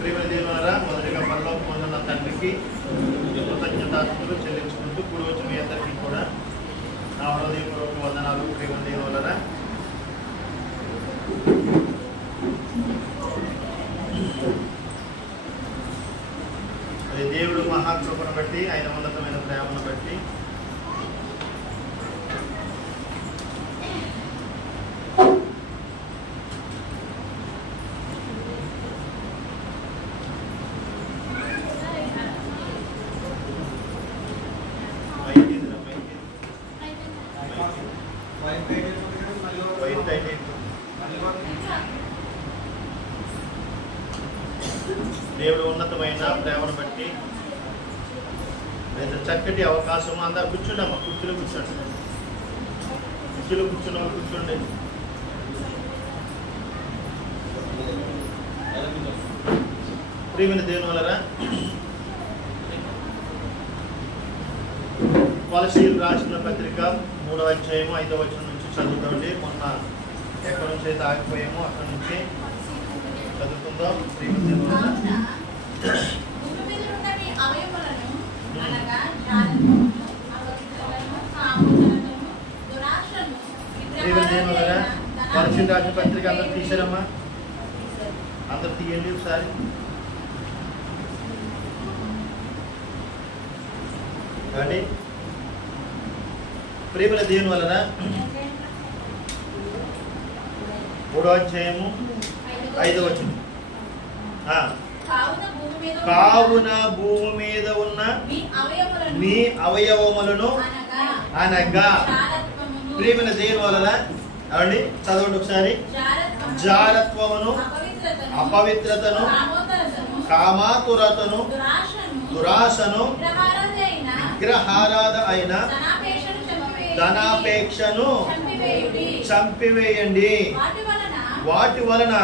ప్రియమైన దేవులారా, మొదటిగా పరలోకమందున్న తండ్రికి కృతజ్ఞతాస్తుతులు చెల్లించుకుంటూ కూడి వచ్చిన మీ అందరికీ కూడా నా హృదయపూర్వక వందనాలు. ప్రియమైన దేవులారా, అది దేవుడు మహాకృపను బట్టి, ఆయన ఉన్నతమైన ప్రేమను బట్టి దేవుడు ఉన్నతమైన ప్రేమను బట్టి చక్కటి అవకాశం. అందరు కూర్చుండమ్మా, కుర్చీలో కూర్చోండి, కుర్చీలో కూర్చున్న వాళ్ళు కూర్చోండి. ప్రియమైన దేవులారా, కొలసీలు రాసిన పత్రిక 3వ అధ్యాయము 5వ వచనం నుంచి చదువుతామండి. మొన్న ఎక్కడి నుంచి అయితే ఆగిపోయామో అక్కడి నుంచి చదువుకుందాం. ప్రియమైన దేవులారా, కొలసీలు రాసిన పత్రిక అందరు తీసారమ్మా, అందరు తీయండి ఒకసారి. కానీ ప్రియమైన దేవుని వలన 3వ అధ్యాయము 5వ వచనం, కావున భూమి మీద ఉన్న మీ అవయవములను అనగా ప్రియమైన దేవుని వలన అవండి చదవండి ఒకసారి. జారత్వమును, అపవిత్రతను, కామాతురతను, దురాశను, విగ్రహారాధన అయిన ధనాపేక్షను చంపివేయండి. వాటి వలన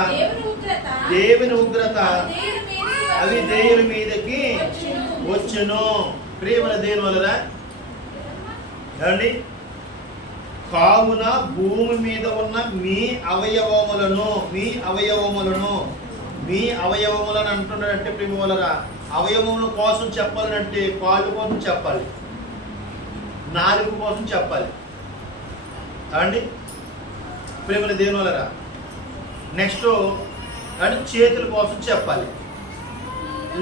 దేవుని ఉగ్రత అవి దేవుని మీదకి వచ్చును. ప్రియమైన దేవుని వలన ఏమండి, కావున భూమి మీద ఉన్న మీ అవయవములను అంటున్నాడంటే ప్రేమ వలన అవయవముల కోసం చెప్పాలంటే కాళ్ళు కోసం చెప్పాలి, నాలుగు కోసం చెప్పాలి అండి. ప్రేమల దేవుని వలన నెక్స్ట్ అంటే చేతుల కోసం చెప్పాలి,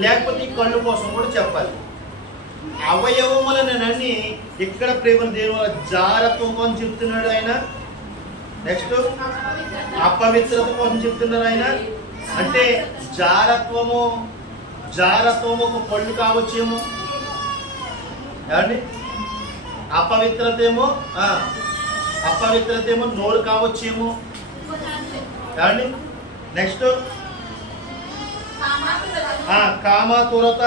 లేకపోతే కళ్ళు కోసం కూడా చెప్పాలి. అవయవములనని ఇక్కడ ప్రేమల దేవుని వల్ల జారత్వం కోసం చెప్తున్నాడు ఆయన. నెక్స్ట్ అపవిత్రత కోసం చెప్తున్నారు ఆయన. అంటే జారత్వము ఒక పళ్ళు కావచ్చేమో ఏమండి, అపవిత్రత ఏమో నోరు కావచ్చేమో ఏమండి. నెక్స్ట్ కామాతురత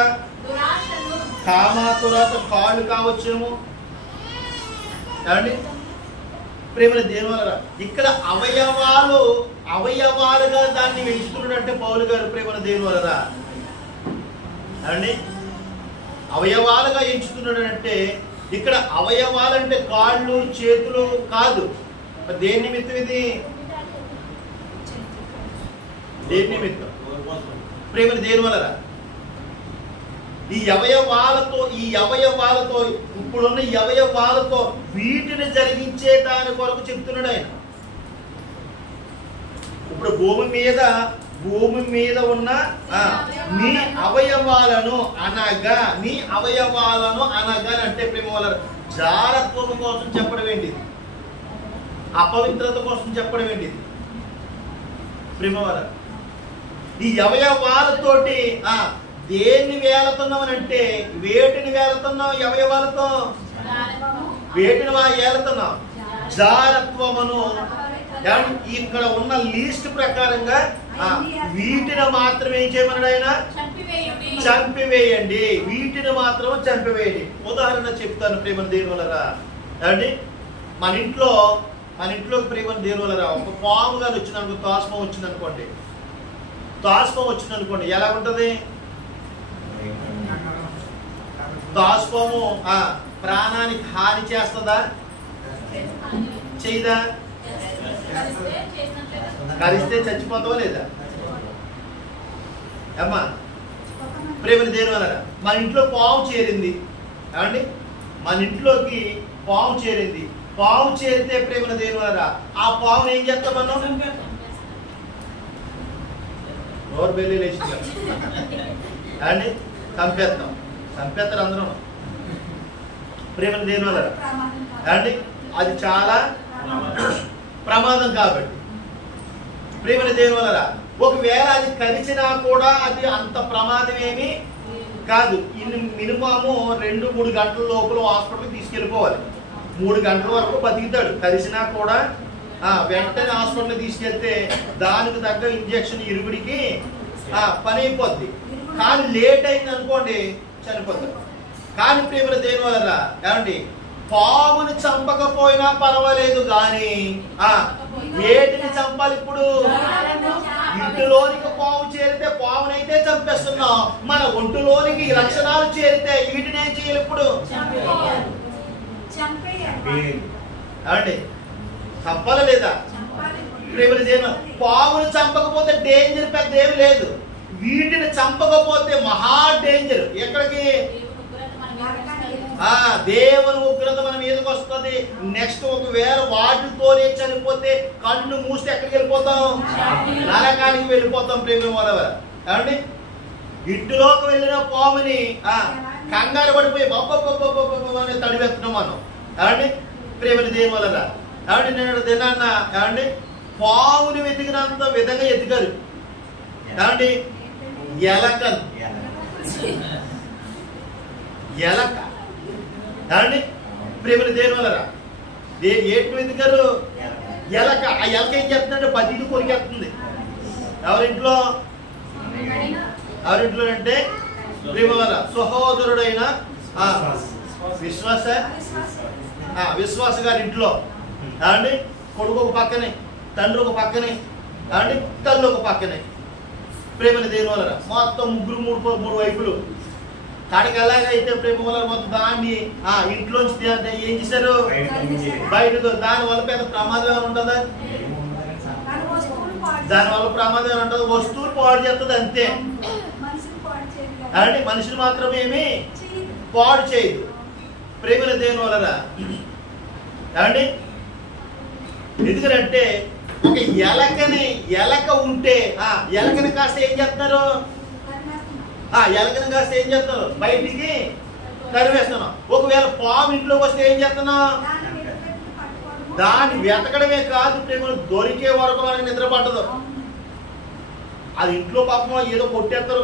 కాళ్ళు కావచ్చేమో ఏమండి. ప్రేమల దేవుని వలన ఇక్కడ అవయవాలుగా దాన్ని ఎంచుతున్నాడంటే పౌలు గారు. ప్రేమల దేవుని వలన అండి అవయవాలుగా ఎంచుతున్నాడంటే ఇక్కడ అవయవాలంటే కాళ్ళు చేతులు కాదు. దేని నిమిత్తం ఇది? దేని నిమిత్తం? ప్రేమల దేవుని వలన ఈ అవయవాలతో ఇప్పుడున్న అవయవాలతో వీటిని జరిగించే దాని కొరకు చెప్తున్నాడు ఆయన. ఇప్పుడు భూమి మీద ఉన్న మీ అవయవాలను అనగా అంటే ప్రేమ వల్ల జారత్వం కోసం చెప్పడం ఏంటిది, అపవిత్రత కోసం చెప్పడం ఏంటిది ప్రేమ వల్ల. ఈ అవయవాలతోటి దేన్ని వేలుతున్నామని అంటే వేటిని వేలుతున్నాం? అవయవాలతో వేటిని వేలుతున్నాం? జారత్వమును. ఇక్కడ ఉన్న లీస్ట్ ప్రకారంగా వీటిని మాత్రం ఏం చేయమన్నాడు ఆయన? చంపివేయండి. వీటిని మాత్రం చంపివేయండి. ఉదాహరణ చెప్తాను ప్రేమ దేవుని వలన అండి. మన ఇంట్లో ప్రేమ దేవుని వలన ఒక పాము గాని వచ్చిందనుకో, తాస్పం వచ్చిందనుకోండి ఎలా ఉంటది? తాస్పము ప్రాణానికి హాని చేస్తుందా? చేయదా? కరిస్తే చచ్చిపోతావా లేదా? అమ్మా ప్రేమని దేని వలన మన ఇంట్లో పాము చేరింది ఏమండి, మన ఇంట్లోకి పాము చేరింది. పాము చేరితే ప్రేమని దేని వలన ఆ పాముని ఏం చేస్తాం మనం? నోరు బెల్లి లేచి అండి చంపేస్తాం. చంపేస్తారు అందరూ. ప్రేమని దేని వలన అండి అది చాలా ప్రమాదం. కాబట్టి ప్రేమని దేని వలన ఒకవేళ అది కరిచినా కూడా అది అంత ప్రమాదం ఏమీ కాదు. మినిమము 2-3 గంటల లోపల హాస్పిటల్కి తీసుకెళ్ళిపోవాలి. 3 గంటల వరకు బతికితాడు. కరిచినా కూడా వెంటనే హాస్పిటల్కి తీసుకెళ్తే దానికి తగ్గ ఇంజక్షన్ ఇరుగుడికి పని అయిపోద్ది. కానీ లేట్ అయింది అనుకోండి చనిపోతాడు. కానీ ప్రేమని దేని వలన ఏమండి పాముని చంపకపోయినా పర్వాలేదు, కానీ వేటిని చంపాలి? ఇప్పుడు ఇంటిలోనికి పాము చేరితే పామునైతే చంపేస్తున్నాం. మన ఒంటిలోనికి లక్షణాలు చేరితే వీటిని ఏం చేయాలి? ఇప్పుడు ఏమండి చంపాలా లేదా? ప్రేమని దేని పాముని చంపకపోతే డేంజర్ పెద్ద ఏమి లేదు. వీటిని చంపకపోతే మహా డేంజర్. ఎక్కడికి? దేవుని ఉగ్రత మన మీదకి వస్తుంది. నెక్స్ట్ ఒకవేళ వాటితోనే చనిపోతే కన్ను మూస్తే ఎక్కడికి వెళ్ళిపోతాం? నరకానికి వెళ్ళిపోతాం. ప్రేమ వలన ఏమండి ఇంటిలోకి వెళ్ళిన పాముని కంగారు పడిపోయి అని తడివేస్తున్నాం మనం. ఏమండి ప్రేమని దేని వలన ఏమండి నేను తిన్నాన్న ఏమండి పాముని వెతికినంత విధంగా ఎతికారు. ఏమండి ఎలకను ఎలక ఏమండి ప్రేమని దేని వలన ఏటి వెతికారు? ఎలక. ఆ ఎలక ఏం చేస్తుందంటే 10 కొరికేస్తుంది. ఎవరింట్లో అంటే ప్రేమ వల్ల సహోదరుడైన విశ్వాస గారి ఇంట్లో ఏమండి కొడుకు ఒక పక్కనే, తండ్రి ఒక పక్కనే, ఏమండి తల్లి ఒక పక్కనే. ప్రేమని దేని వలన మొత్తం ముగ్గురు 3 వైపులు కాడికి ఎలాగైతే ప్రేమ వలన మొత్తం దాన్ని ఇంట్లోంచి ఏం చేశారు? బయటతో. దాని వల్ల పెద్ద ప్రమాదం ఏమైనా ఉంటుందా? దాని వల్ల ప్రమాదం ఏమైనా ఉంటుంది? వస్తువులు పాడు చేస్తుంది అంతే. అంటే మనిషిని మాత్రం ఏమి పాడు చేయదు. ప్రేమల దేని వలన ఏమండి ఎందుకంటే ఒక ఎలక ఉంటే ఎలకని కాస్త ఏం చేస్తున్నారు? ఎలకని కాస్త ఏం చేస్తున్నారు? బయటికి తరివేస్తున్నాం. ఒకవేళ పాము ఇంట్లోకి వస్తే ఏం చేస్తున్నాం? దాన్ని వెతకడమే కాదు ప్రేమలు దొరికే వరకు మనకి నిద్ర పట్టదు. అది ఇంట్లో పాపం ఏదో కొట్టేస్తారు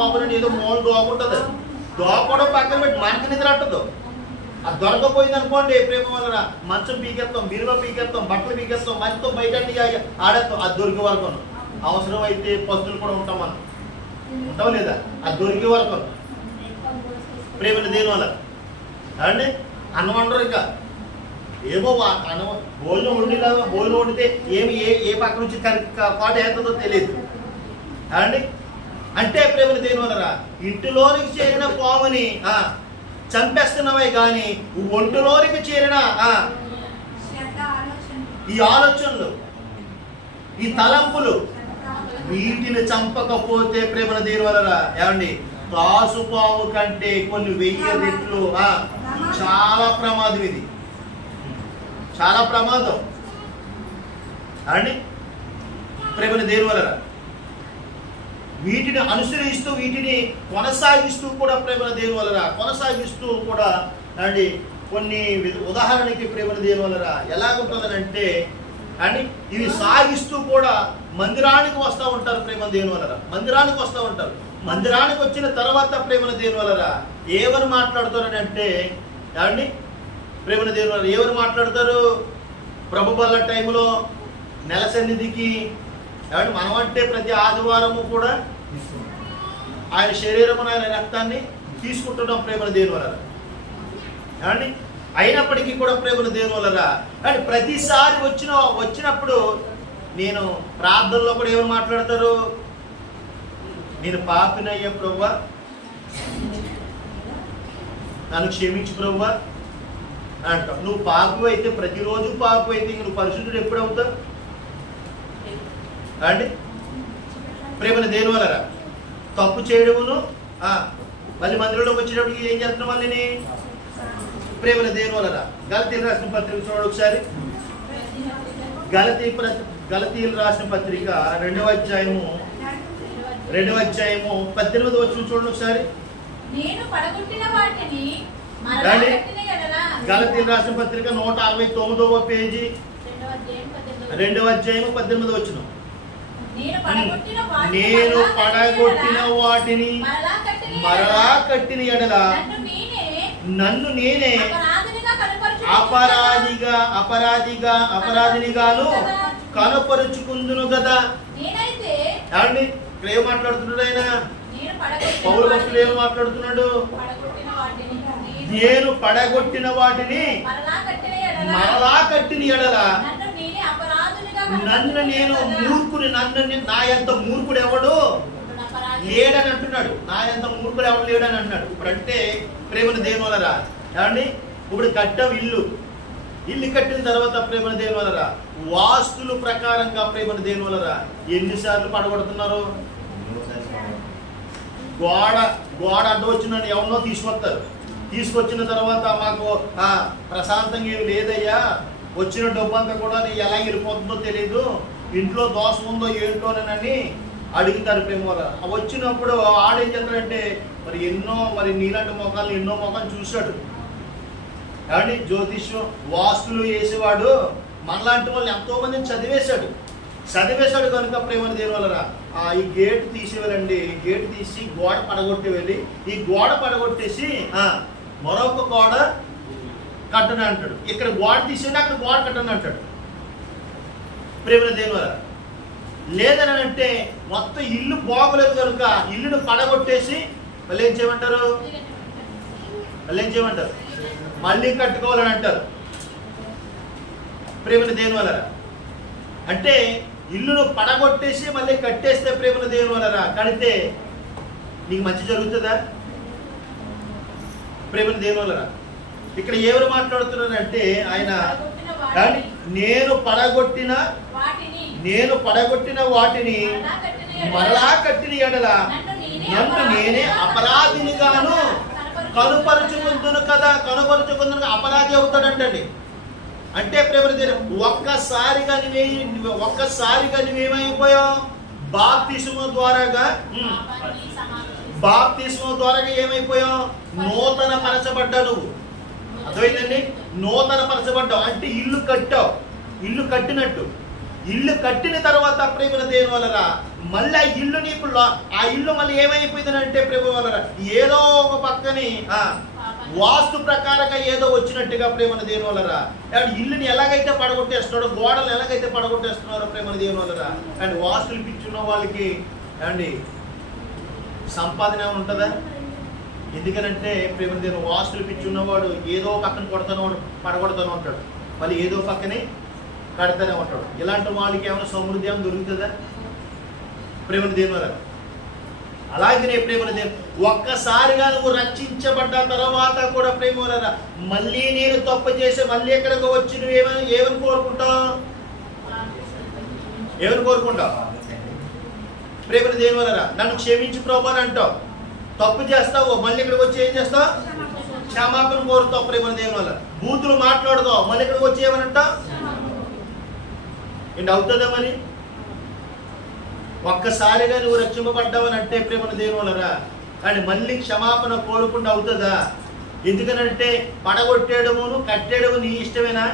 పాపం ఏదో మూల దోకుంటుంది. దోపడం పక్కన పెట్టి మనకి నిద్ర పట్టదు. అది దొరకపోయింది అనుకోండి ప్రేమ వలన మంచం పీకేస్తాం, బిరువ పీకేస్తాం, బట్టలు పీకేస్తాం, మనతో బయట ఆడేస్తాం. అది దొరికే వరకు అవసరం అయితే పస్తులు కూడా ఉంటాం. మనం ఉంటాం లేదా? అది దొరికే వరకు ప్రేమని దేని వల్ల అండి అన్నం వండరు. ఇంకా ఏమో అన్నం భోజనం వండితే ఏమి ఏ పక్క నుంచి కాట వేస్తుందో తెలియదు అండి. అంటే ప్రేమని దేని వలన ఇంటిలోనికి చేరిన పాముని చంపేస్తున్నవే కానీ ఒంటిలోనికి చేరిన ఈ ఆలోచనలు, ఈ తలంపులు వీటిని చంపకపోతే ప్రేమల దేని వలన ఏమండి తాసుపాము కంటే కొన్ని 1000 రెట్లు చాలా ప్రమాదం. ఇది చాలా ప్రమాదం అండి. ప్రేమల దేని వలన వీటిని అనుసరిస్తూ వీటిని కొనసాగిస్తూ కూడా ప్రేమల దేని వలన కొనసాగిస్తూ కూడా అండి కొన్ని ఉదాహరణకి ప్రేమల దేని వలన ఎలాగుంటుందనంటే అండి ఇవి సాగిస్తూ కూడా మందిరానికి వస్తూ ఉంటారు. ప్రేమ దేని వలన మందిరానికి వస్తూ ఉంటారు. మందిరానికి వచ్చిన తర్వాత ప్రేమల దేని వలన ఏమని మాట్లాడుతారని అంటే అండి ప్రేమల దేని వలన ఏమని మాట్లాడతారు? ప్రభు బల్ల టైంలో నెల సన్నిధికి ఏమంటే మనం అంటే ప్రతి ఆదివారము కూడా ఆయన శరీరము ఆయన రక్తాన్ని తీసుకుంటున్నాం ప్రేమల దేని వలన ఏమండి. అయినప్పటికీ కూడా ప్రేమల దేని వలన అంటే ప్రతిసారి వచ్చినప్పుడు నేను ప్రార్థనలో కూడా ఏమని మాట్లాడతారు? నేను పాపినయ్యా ప్రభువా, నన్ను క్షమించు ప్రభువా అంటావు. నువ్వు పాపి అయితే ప్రతిరోజు పాపి అయితే ఇంక నువ్వు పరిశుద్ధుడు ఎప్పుడు అవుతావు అండి? ప్రేమల దేని వలన తప్పు చేయడమును మళ్ళీ మందిరంలోకి వచ్చేటప్పటికి ఏం చేస్తున్నాం మళ్ళీ ప్రేమల దేవుని వలన. గలతీయులు రాసిన పత్రిక చూడండి ఒకసారి. గలతీయులు రాసిన పత్రిక 2వ అధ్యాయము 18వ వచనం చూడండి ఒకసారి. గలతీయులు రాసిన పత్రిక 169వ పేజీ 2వ అధ్యాయము 18వ వచనం. నేను పడగొట్టిన వాటిని మరలా కట్టిన ఎడల నన్ను నేనే అపరాధినిగాను కనపరుచుకుందును కదా. ఏమండి ఇక్కడ ఏం మాట్లాడుతున్నాడు ఆయన? పౌలు భక్తుడు ఏం మాట్లాడుతున్నాడు? నేను పడగొట్టిన వాటిని మరలా కట్టిన ఎడల నన్ను నేను మూర్ఖుని, నా ఎంత మూర్ఖుడు ఎవడు లేడని అంటున్నాడు. నా ఎంత మూర్ఖుడు ఎవడు లేడని అంటున్నాడు. ఇప్పుడంటే ప్రేమను దేవుని వలన ఏమండి ఇప్పుడు కట్టాం ఇల్లు కట్టిన తర్వాత ప్రేమను దేవుని వలన వాస్తుల ప్రకారంగా ప్రేమను దేవుని వలన ఎన్నిసార్లు పడగొడుతున్నారు? గోడ అడ్డు వచ్చిన ఎవరినో తీసుకొచ్చిన తర్వాత మాకు ప్రశాంతంగా ఏమి లేదయ్యా, వచ్చిన డబ్బు అంతా కూడా ఎలా వెళ్ళిపోతుందో తెలియదు, ఇంట్లో దోషం ఉందో ఏంటోనని అడుగుతారు ప్రేమ వల్ల. వచ్చినప్పుడు ఆడేం చేస్తాడంటే మరి నీలాంటి మొఖాలు ఎన్నో మొఖాలు చూశాడు. ఏమండి జ్యోతిష్యం వాస్తులు వేసేవాడు మనలాంటి వాళ్ళు ఎంతో మందిని చదివేశాడు కనుక ప్రేమను దేని వలన ఈ గేట్ తీసేవాళ్ళండి. గేట్ తీసి గోడ పడగొట్టి వెళ్ళి ఈ గోడ పడగొట్టేసి మరొక గోడ కట్టని అంటాడు. ఇక్కడ గోడ తీసేయండి, అక్కడ గోడ కట్టని అంటాడు ప్రేమను దేని వలన. లేదని అంటే మొత్తం ఇల్లు బాగోలేదు కనుక ఇల్లును పడగొట్టేసి మళ్ళీ ఏం చేయమంటారు? మళ్ళీ కట్టుకోవాలని అంటారు ప్రేమను దేని వలన. అంటే ఇల్లును పడగొట్టేసి మళ్ళీ కట్టేస్తే ప్రేమను దేవుని వలన కడితే నీకు మంచి జరుగుతుందా? ప్రేమను దేవుని వలన. ఇక్కడ ఎవరు మాట్లాడుతున్నారంటే ఆయన నేను పడగొట్టిన వాటిని మరలా కట్టిన ఎడల నన్ను నేనే అపరాధినిగాను కనుపరుచుకుందును కదా. కనుపరుచుకుందును అపరాధి అవుతాడంటండి. అంటే ప్రేమను దేవుని ఒక్కసారిగా నువ్వేమైపోయావు? బాప్తిస్మం ద్వారాగా ఏమైపోయావు? నూతన పరచబడ్డా. నువ్వు అర్థమైందండి? నూతన పరచబడ్డావు అంటే ఇల్లు కట్టావు. ఇల్లు కట్టినట్టు. ఇల్లు కట్టిన తర్వాత ప్రేమల దేవుని వలన మళ్ళీ ఆ ఇల్లు నీకు ఆ ఇల్లు మళ్ళీ ఏమైపోయిందంటే ప్రేమ వలన ఏదో ఒక పక్కని వాస్తు ప్రకారంగా ఏదో వచ్చినట్టుగా ప్రేమల దేవుని వలన ఇల్లుని ఎలాగైతే పడగొట్టేస్తున్నాడో, గోడలు ఎలాగైతే పడగొట్టేస్తున్నారో ప్రేమల దేవుని వలన అండ్ వాస్తులు పిచ్చున్న వాళ్ళకి అండి సంపాదన ఏమైనా ఉంటుందా? ఎందుకనంటే ప్రేమల దేవుని వాస్తులు పిచ్చున్నవాడు ఏదో పక్కన పడగొడతానే ఉంటాడు, మళ్ళీ ఏదో పక్కనే కడతానే ఉంటాడు. ఇలాంటి వాళ్ళకి ఏమైనా సమృద్ధి ఏమైనా దొరుకుతుందా? ప్రేమల దేవుని వలన. అలాగనే ప్రేమల దేవుని ఒక్కసారిగా నువ్వు రక్షించబడ్డ తర్వాత కూడా ప్రేమ వలన మళ్ళీ నేను తప్పు చేసి మళ్ళీ ఎక్కడికి వచ్చి నువ్వు ఏమని కోరుకుంటావు? ప్రేమల దేవుని వలన నన్ను క్షమించి ప్రభు అని అంటావు. తప్పు చేస్తావు, మళ్ళీ ఇక్కడికి వచ్చి ఏం చేస్తావు? క్షమాపణ కోరుతావు ప్రేమల దేవుని వల్ల. బూతులు మాట్లాడుతావు, మళ్ళీ ఇక్కడికి వచ్చి ఏమనంటావు? ఏంటి అవుతుందా? మరి ఒక్కసారిగా నువ్వు రక్షింపబడ్డావని అంటే ప్రేమల దేవుని వలన కానీ మళ్ళీ క్షమాపణ కోరుకుండా అవుతుందా? ఎందుకనంటే పడగొట్టేయడమును కట్టేయడము నీ ఇష్టమేనా?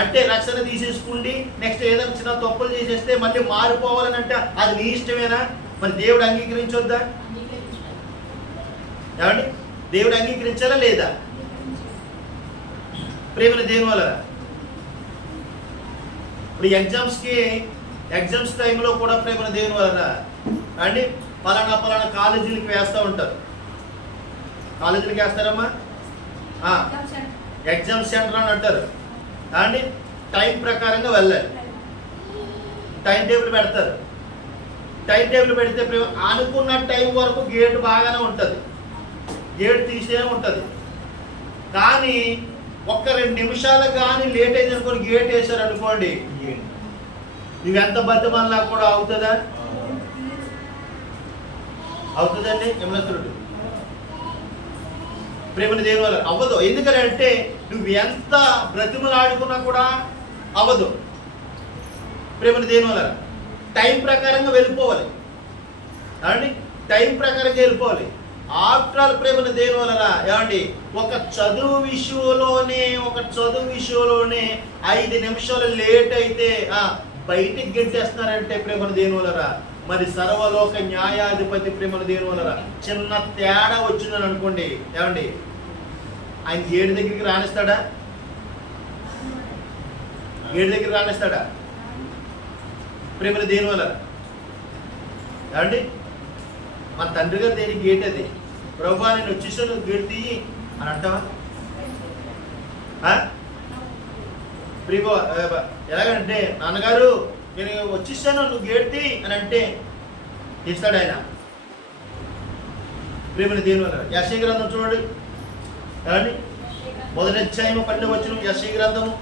అంటే రక్షణ తీసేసుకుండి నెక్స్ట్ ఏదైనా చిన్న తప్పులు చేసేస్తే మళ్ళీ మారిపోవాలని అంటే అది నీ ఇష్టమేనా? మరి దేవుడు అంగీకరించొద్దా? ఏమండి దేవుడు అంగీకరించాలా లేదా? ప్రేమల దేవుని వలన. ఇప్పుడు ఎగ్జామ్స్ టైంలో కూడా ప్రేమల దేవుని వలన అండి పలానా కాలేజీలకి వేస్తూ ఉంటారు. కాలేజీలకి వేస్తారమ్మా, ఎగ్జామ్ సెంటర్ అని అంటారు అండి. టైం ప్రకారంగా వెళ్ళాలి, టైం టేబుల్ పెడతారు. టైం టేబుల్ పెడితే అనుకున్న టైం వరకు గేట్ బాగానే ఉంటుంది, గేట్ తీసే ఉంటుంది. కానీ ఒక్క 2 నిమిషాలు కానీ లేట్ అయింది అనుకోని గేట్ వేసారు అనుకోండి, నువ్వెంత బతిమల్లా కూడా అవుతుందా? అవుతుందండి యమనస్తుడు ప్రేమని దేవుని వల్ల అవ్వదు. ఎందుకని అంటే నువ్వు ఎంత బ్రతిమలాడుకున్నా కూడా అవ్వదు. ప్రేమని దేవుని వల్ల టైం ప్రకారంగా వెళ్ళిపోవాలి ఏమండి, టైం ప్రకారంగా వెళ్ళిపోవాలి. ఆఫ్టర్ ఆల్ ప్రేమని దేవుని వల్ల ఏమండి ఒక చదువు విషయంలోనే 5 నిమిషాలు లేట్ అయితే బయటికి గెంటేస్తున్నారంటే ప్రేమని దేవుని వల్ల మరి సర్వలోక న్యాయాధిపతి ప్రేమని దేవుని వల్ల చిన్న తేడా వచ్చిందని అనుకోండి ఏమండి ఆయన గేటు దగ్గరికి రాణిస్తాడా? గేటు దగ్గర రాణిస్తాడా? ప్రేమని దేవుని వల్ల ఏమండి మన తండ్రి గారు దేనికి గేట్ అది, ప్రభువా నేను వచ్చేసాను గేట్ తీయి అని అంటావా? ప్రియో ఎలాగంటే నాన్నగారు నేను వచ్చేసాను నువ్వు గేట్ తీ అని అంటే తీస్తాడు ఆయన. ప్రేమని దేవుని వల్ల యెషయా గ్రంథం చూడండి ఏమండి మొదటి అధ్యాయము 12వ వచనం. యెషయా గ్రంథము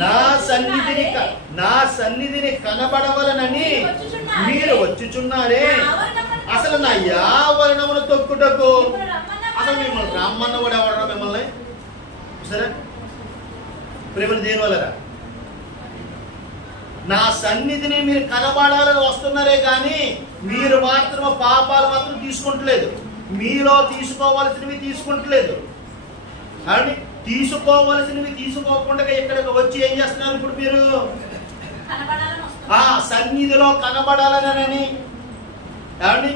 నా సన్నిధిని కనబడవలనని మీరు వచ్చుచున్నారే, అసలు నా యావరణమును తొక్కుటకు అసలు మిమ్మల్ని రమ్మన్న కూడా ఎవడరా మిమ్మల్ని? సరే ప్రేమని దేని వల్ల నా సన్నిధిని మీరు కనబడాలని వస్తున్నారే కానీ మీరు మాత్రం పాపాలు మాత్రం తీసుకుంటలేదు, మీలో తీసుకోవాల్సినవి తీసుకుంటలేదు. కానీ తీసుకోవలసినవి తీసుకోకుండా ఇక్కడికి వచ్చి ఏం చేస్తున్నారు ఇప్పుడు మీరు? సన్నిధిలో కనబడాలని ఏమండి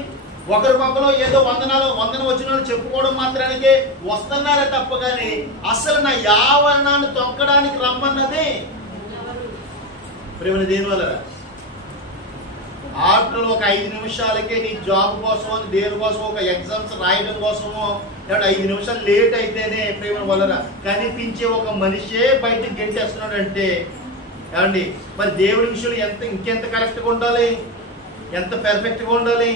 ఒకరికొకరు ఏదో వందన వచనాలు చెప్పుకోవడం మాత్రానికే వస్తున్నారే తప్ప కానీ అసలు నా యావరణాన్ని తొక్కడానికి రమ్మన్నది ప్రేమని దేని వల్ల ఆఫ్టర్ ఒక 5 నిమిషాలకే నీ జాబ్ కోసమో దేని కోసం ఒక ఎగ్జామ్స్ రాయడం కోసమో 5 నిమిషాలు లేట్ అయితేనే ప్రేమని వల్ల కనిపించే ఒక మనిషే బయటకు గెంటేస్తున్నాడంటే ఏమండి మరి దేవుడి విషయంలో ఇంకెంత కరెక్ట్గా ఉండాలి, ఎంత పెర్ఫెక్ట్గా ఉండాలి,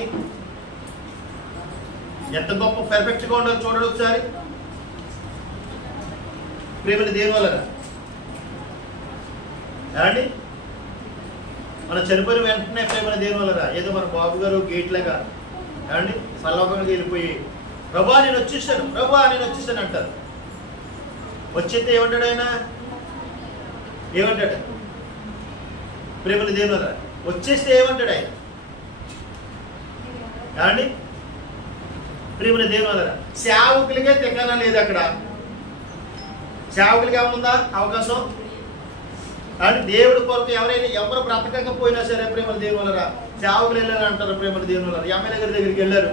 ఎంత గొప్ప పెర్ఫెక్ట్గా ఉండాలి చూడండి ఒకసారి. ప్రేమని దేని వల్ల ఏమండి మనం చనిపోయిన వెంటనే ప్రేమని దేని వల్ల ఏదో మన బాబు గారు గేట్ లాగా ఏమండి సల్లోకంగా వెళ్ళిపోయి ప్రభా నేను వచ్చేసాను అంటారు. వచ్చేస్తే ఏమంటాడు ఆయన? ఏమంటాడు? ప్రేమని దేని వల్ల వచ్చేస్తే ఏమంటాడు ఆయన? ఏమండి ప్రేమని దేని వల్ల సేవకులకే తెగన లేదు. అక్కడ సేవకులకి ఏమన్నా అవకాశం? అని దేవుడి కొరకు ఎవరు బ్రతకకపోయినా సరే ప్రేమని దేవుని వల్ల సేవకులు వెళ్ళారు అంటారు. ప్రేమని దేవుని వల్ల ఎమ్మెల్యే గారి దగ్గరికి వెళ్ళారు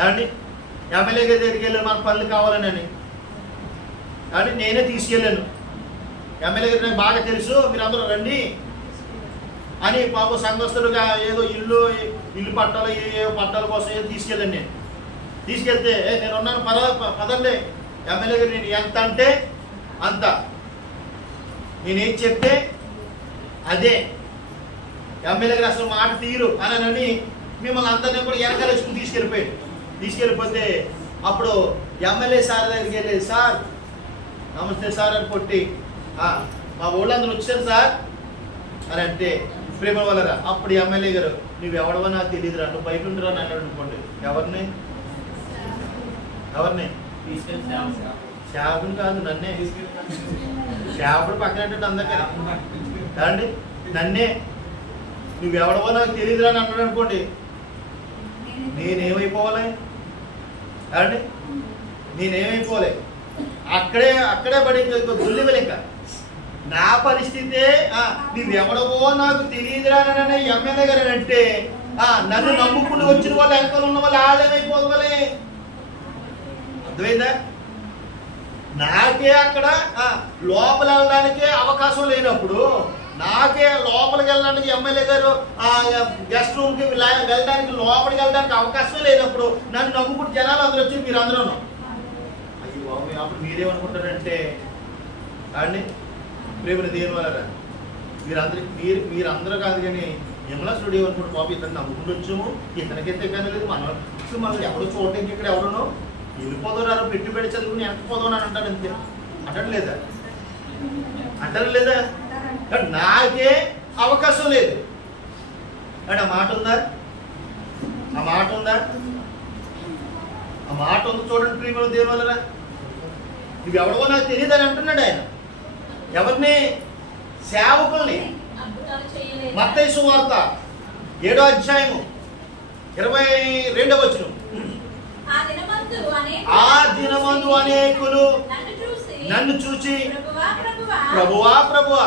ఏమండి, ఎమ్మెల్యే గారి దగ్గరికి వెళ్ళారు మన పనులు కావాలని అని నేనే తీసుకెళ్ళాను. ఎమ్మెల్యే గారు నాకు బాగా తెలుసు మీరందరూ రండి అని పాప సంఘస్థులుగా ఏదో ఇల్లు పట్టాలు ఏ పట్టాల కోసం ఏదో తీసుకెళ్ళాను. నేను తీసుకెళ్తే నేను ఉన్నాను పదండి ఎమ్మెల్యే గారు నేను ఎంత అంటే అంత, నేనేం చెప్తే అదే, ఎమ్మెల్యే గారు అసలు మాట తీరు అని మిమ్మల్ని అందరినీ కూడా వెనకాలేసుకుని తీసుకెళ్ళిపోతే అప్పుడు ఎమ్మెల్యే సార్ దగ్గరికి వెళ్ళి సార్ నమస్తే సార్ అని కొట్టి మా ఊళ్ళందరూ వచ్చారు సార్ అని అంటే ప్రేమ వల్లరా అప్పుడు ఎమ్మెల్యే గారు నువ్వు ఎవడవో నాకు తెలియదురా, నువ్వు బయట ఉండరా అని అన్నాడు అనుకోండి. ఎవరిని సేవకుని కాదు నన్నే, సేవకుడు పక్కన అందకని కాదండి నన్నే నువ్వెవడవో నాకు తెలియదురా అని అన్నాడు అనుకోండి, నేనేమైపోవాలి కాదండి, నేనేమైపోలే అక్కడే పడి దుల్లి వెళ్ళక నా పరిస్థితే నువ్వెవడవో నాకు తెలియదురా అని ఎమ్మెల్యే గారు అంటే నన్ను నమ్ముకుని వచ్చిన వాళ్ళు వెనకాల ఉన్న వాళ్ళు ఆడేమైపోవాలి. అర్థమైందా? నాకే అక్కడ లోపల వెళ్ళడానికే అవకాశం లేనప్పుడు నాకే లోపలికి వెళ్ళడానికి ఎమ్మెల్యే గారు గెస్ట్ రూమ్కి వెళ్ళడానికి లోపలికి వెళ్ళడానికి అవకాశమే లేనప్పుడు నన్ను నమ్ముకుంటే జనాలు అందరూ వచ్చి మీరు అందరూ అయ్యో అప్పుడు మీరేమనుకుంటారంటే అండి ప్రేమని దేని వల్ల మీరందరూ కాదు కానీ యమలా స్టూడియో అనుకుంటే బాబు ఇతను నమ్ముకుంటూ ఇతనికైతే కానీ లేదు మనం ఎవరు చూడటానికి ఇక్కడ ఎవరునో వెళ్ళిపోతున్నారు పెట్టుబడి చదువుకుని వెనకపోదాం అని అంటాడు అంతే అంటట్లేదా? అంటారా లేదా? నాకే అవకాశం లేదు అంటే ఆ మాట ఉందా? ఆ మాట ఉందా? ఆ మాట ఉంది చూడండి ప్రియమైన దేవుని వలన. నువ్వు ఎవడో నాకు తెలియదని అంటున్నాడు ఆయన. ఎవరిని? సేవకుల్ని. మత్తయి సువార్త 7వ అధ్యాయము 22వ వచనం. ఆ దినమందు అనేకులు నన్ను చూచి ప్రభువా ప్రభువా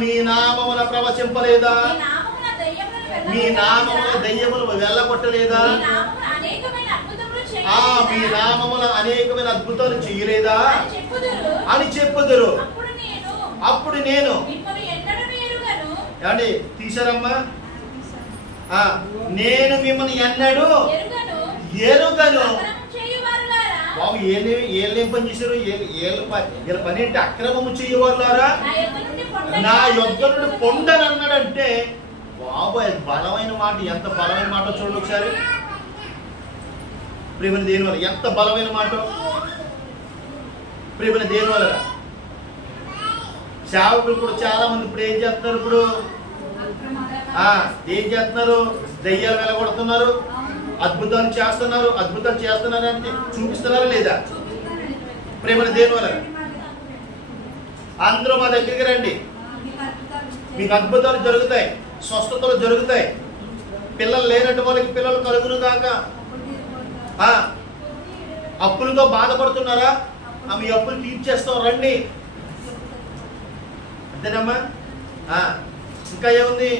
మీ నామమున ప్రవచింపలేదా? మీ నామమున దయ్యములు వెళ్ళగొట్టలేదా? మీ నామమున అనేకమైన అద్భుతాలు చేయలేదా అని చెప్పుదురు. అప్పుడు నేను ఏమండి తీశారమ్మా, నేను మిమ్మల్ని ఎన్నడూ ఎరుగను. బాబు ఏం పని చేశారు? వీళ్ళ పని ఏంటి? అక్రమము చేయవారులారా నా యొద్ద నుండి పొండని అన్నాడంటే బాబు బలమైన మాట. ఎంత బలమైన మాట చూడండి ఒకసారి. ప్రియమైన దేవుని వల్ల ఎంత బలమైన మాట. ప్రియమైన దేవుని వల్ల సేవకులు కూడా చాలా మంది ఇప్పుడు ఏం చేస్తున్నారు? ఇప్పుడు ఏం చేస్తున్నారు? దయ్యాలు వెళ్ళగొడుతున్నారు, అద్భుతాలు చేస్తున్నారు. అద్భుతాలు చేస్తున్నారు అంటే చూపిస్తున్నారా లేదా? ప్రియమైన దేవుని వల్ల అందరూ మా దగ్గరికి రండి, మీకు అద్భుతాలు జరుగుతాయి, స్వస్థతలు జరుగుతాయి. పిల్లలు లేనట్టు వాళ్ళకి పిల్లలు కలుగును కాక. అప్పులతో బాధపడుతున్నారా? మీ అప్పులు తీర్చేస్తాం రండి. అంతేనమ్మా. ఇంకా ఏముంది?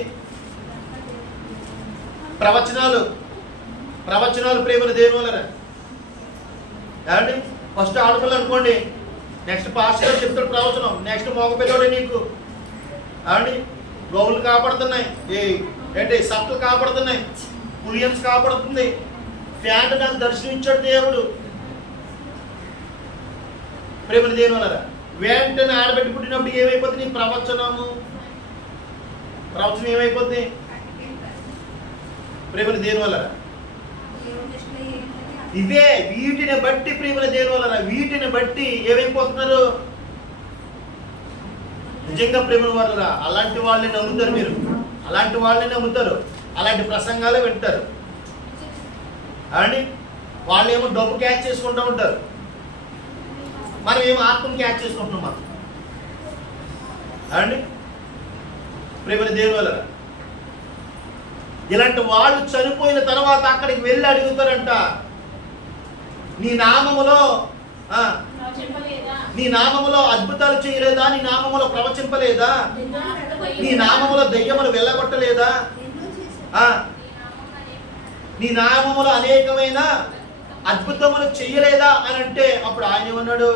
ప్రవచనాలు. ప్రవచనాలు ప్రేమల దేవుని వలన. ఏమండి? ఫస్ట్ ఆడపిల్ల అనుకోండి, నెక్స్ట్ పాస్టర్ చెప్తాడు ప్రవచనం, నెక్స్ట్ మగపిల్లడే నీకు. ఏమండి? గోవులు కాపాడుతున్నాయి, ఏంటి సట్లు కాపాడుతున్నాయి, పులియన్స్ కాపాడుతుంది, ఫ్యాంట్ నాకు దర్శనం ఇచ్చాడు దేవుడు. ప్రేమల దేవుని వలన వెంటనే ఆడబెట్టి పుట్టినప్పుడు ఏమైపోతుంది? నీ ప్రవచనం ఏమైపోతుంది? ప్రేమల దేవుని వలన ఇవే. వీటిని బట్టి ప్రేమల దేవుని వలన వీటిని బట్టి ఏమైపోతున్నారు? నిజంగా ప్రేమల వలన అలాంటి వాళ్ళని నమ్ముతారు మీరు. అలాంటి వాళ్ళని నమ్ముతారు, అలాంటి ప్రసంగాలే వింటారు. అండి వాళ్ళు ఏమో డబ్బు క్యాచ్ చేసుకుంటూ ఉంటారు, మనం ఏమో ఆత్మను క్యాచ్ చేసుకుంటున్నాం. అండి ప్రేమల దేవుని వలన ఇలాంటి వాళ్ళు చనిపోయిన తర్వాత అక్కడికి వెళ్ళి అడుగుతారంట, నీ నామములో అద్భుతాలు చేయలేదా? నీ నామములో ప్రవచింపలేదా? నీ నామములో దయ్యములు వెళ్ళగొట్టలేదా? నీ నామములో అనేకమైన అద్భుతములు చెయ్యలేదా అని అంటే అప్పుడు ఆయన ఏమన్నాడు?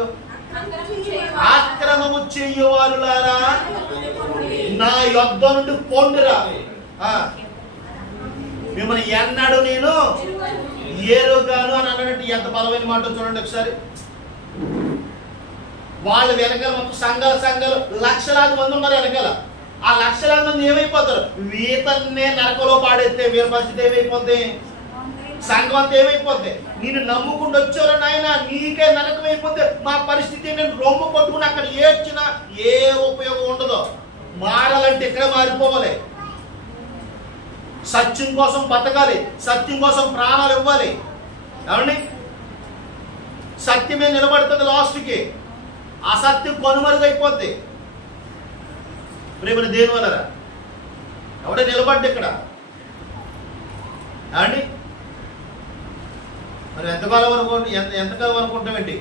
అక్రమము చెయ్యవారులారా నా యొద్ద నుండి పొండురా, మిమ్మల్ని ఎన్నాడు నేను ఎరుగను అని అన్నట్టు. ఎంత బలమైన మాట చూడండి ఒకసారి. వాళ్ళు వెనకాల మొత్తం సంఘాలు లక్షలాది మంది ఉన్నారు వెనకాల. ఆ లక్షలాది మంది ఏమైపోతారు? వీతన్నే నరకలో పాడేస్తే వీళ్ళ పరిస్థితి ఏమైపోద్ది? సంఘం అంతా ఏమైపోద్ది? నేను నమ్ముకుంటూ వచ్చారు నాయన, నీకే నరకం అయిపోతే మా పరిస్థితి. నేను రొమ్ము కొట్టుకుని అక్కడ ఏడ్చినా ఏ ఉపయోగం ఉండదు. మారాలంటే ఇక్కడ మారిపోవాలి. సత్యం కోసం బతకాలి, సత్యం కోసం ప్రాణాలు ఇవ్వాలి. ఏమండి? సత్యమే నిలబడుతుంది లాస్ట్కి, అసత్యం కనుమరుగైపోద్ది. ప్రేమల దేవుని వలన ఎవడే నిలబడ్డ ఇక్కడ? ఏమండి? మనం ఎంతకాలం అనుకుంటామేంటి?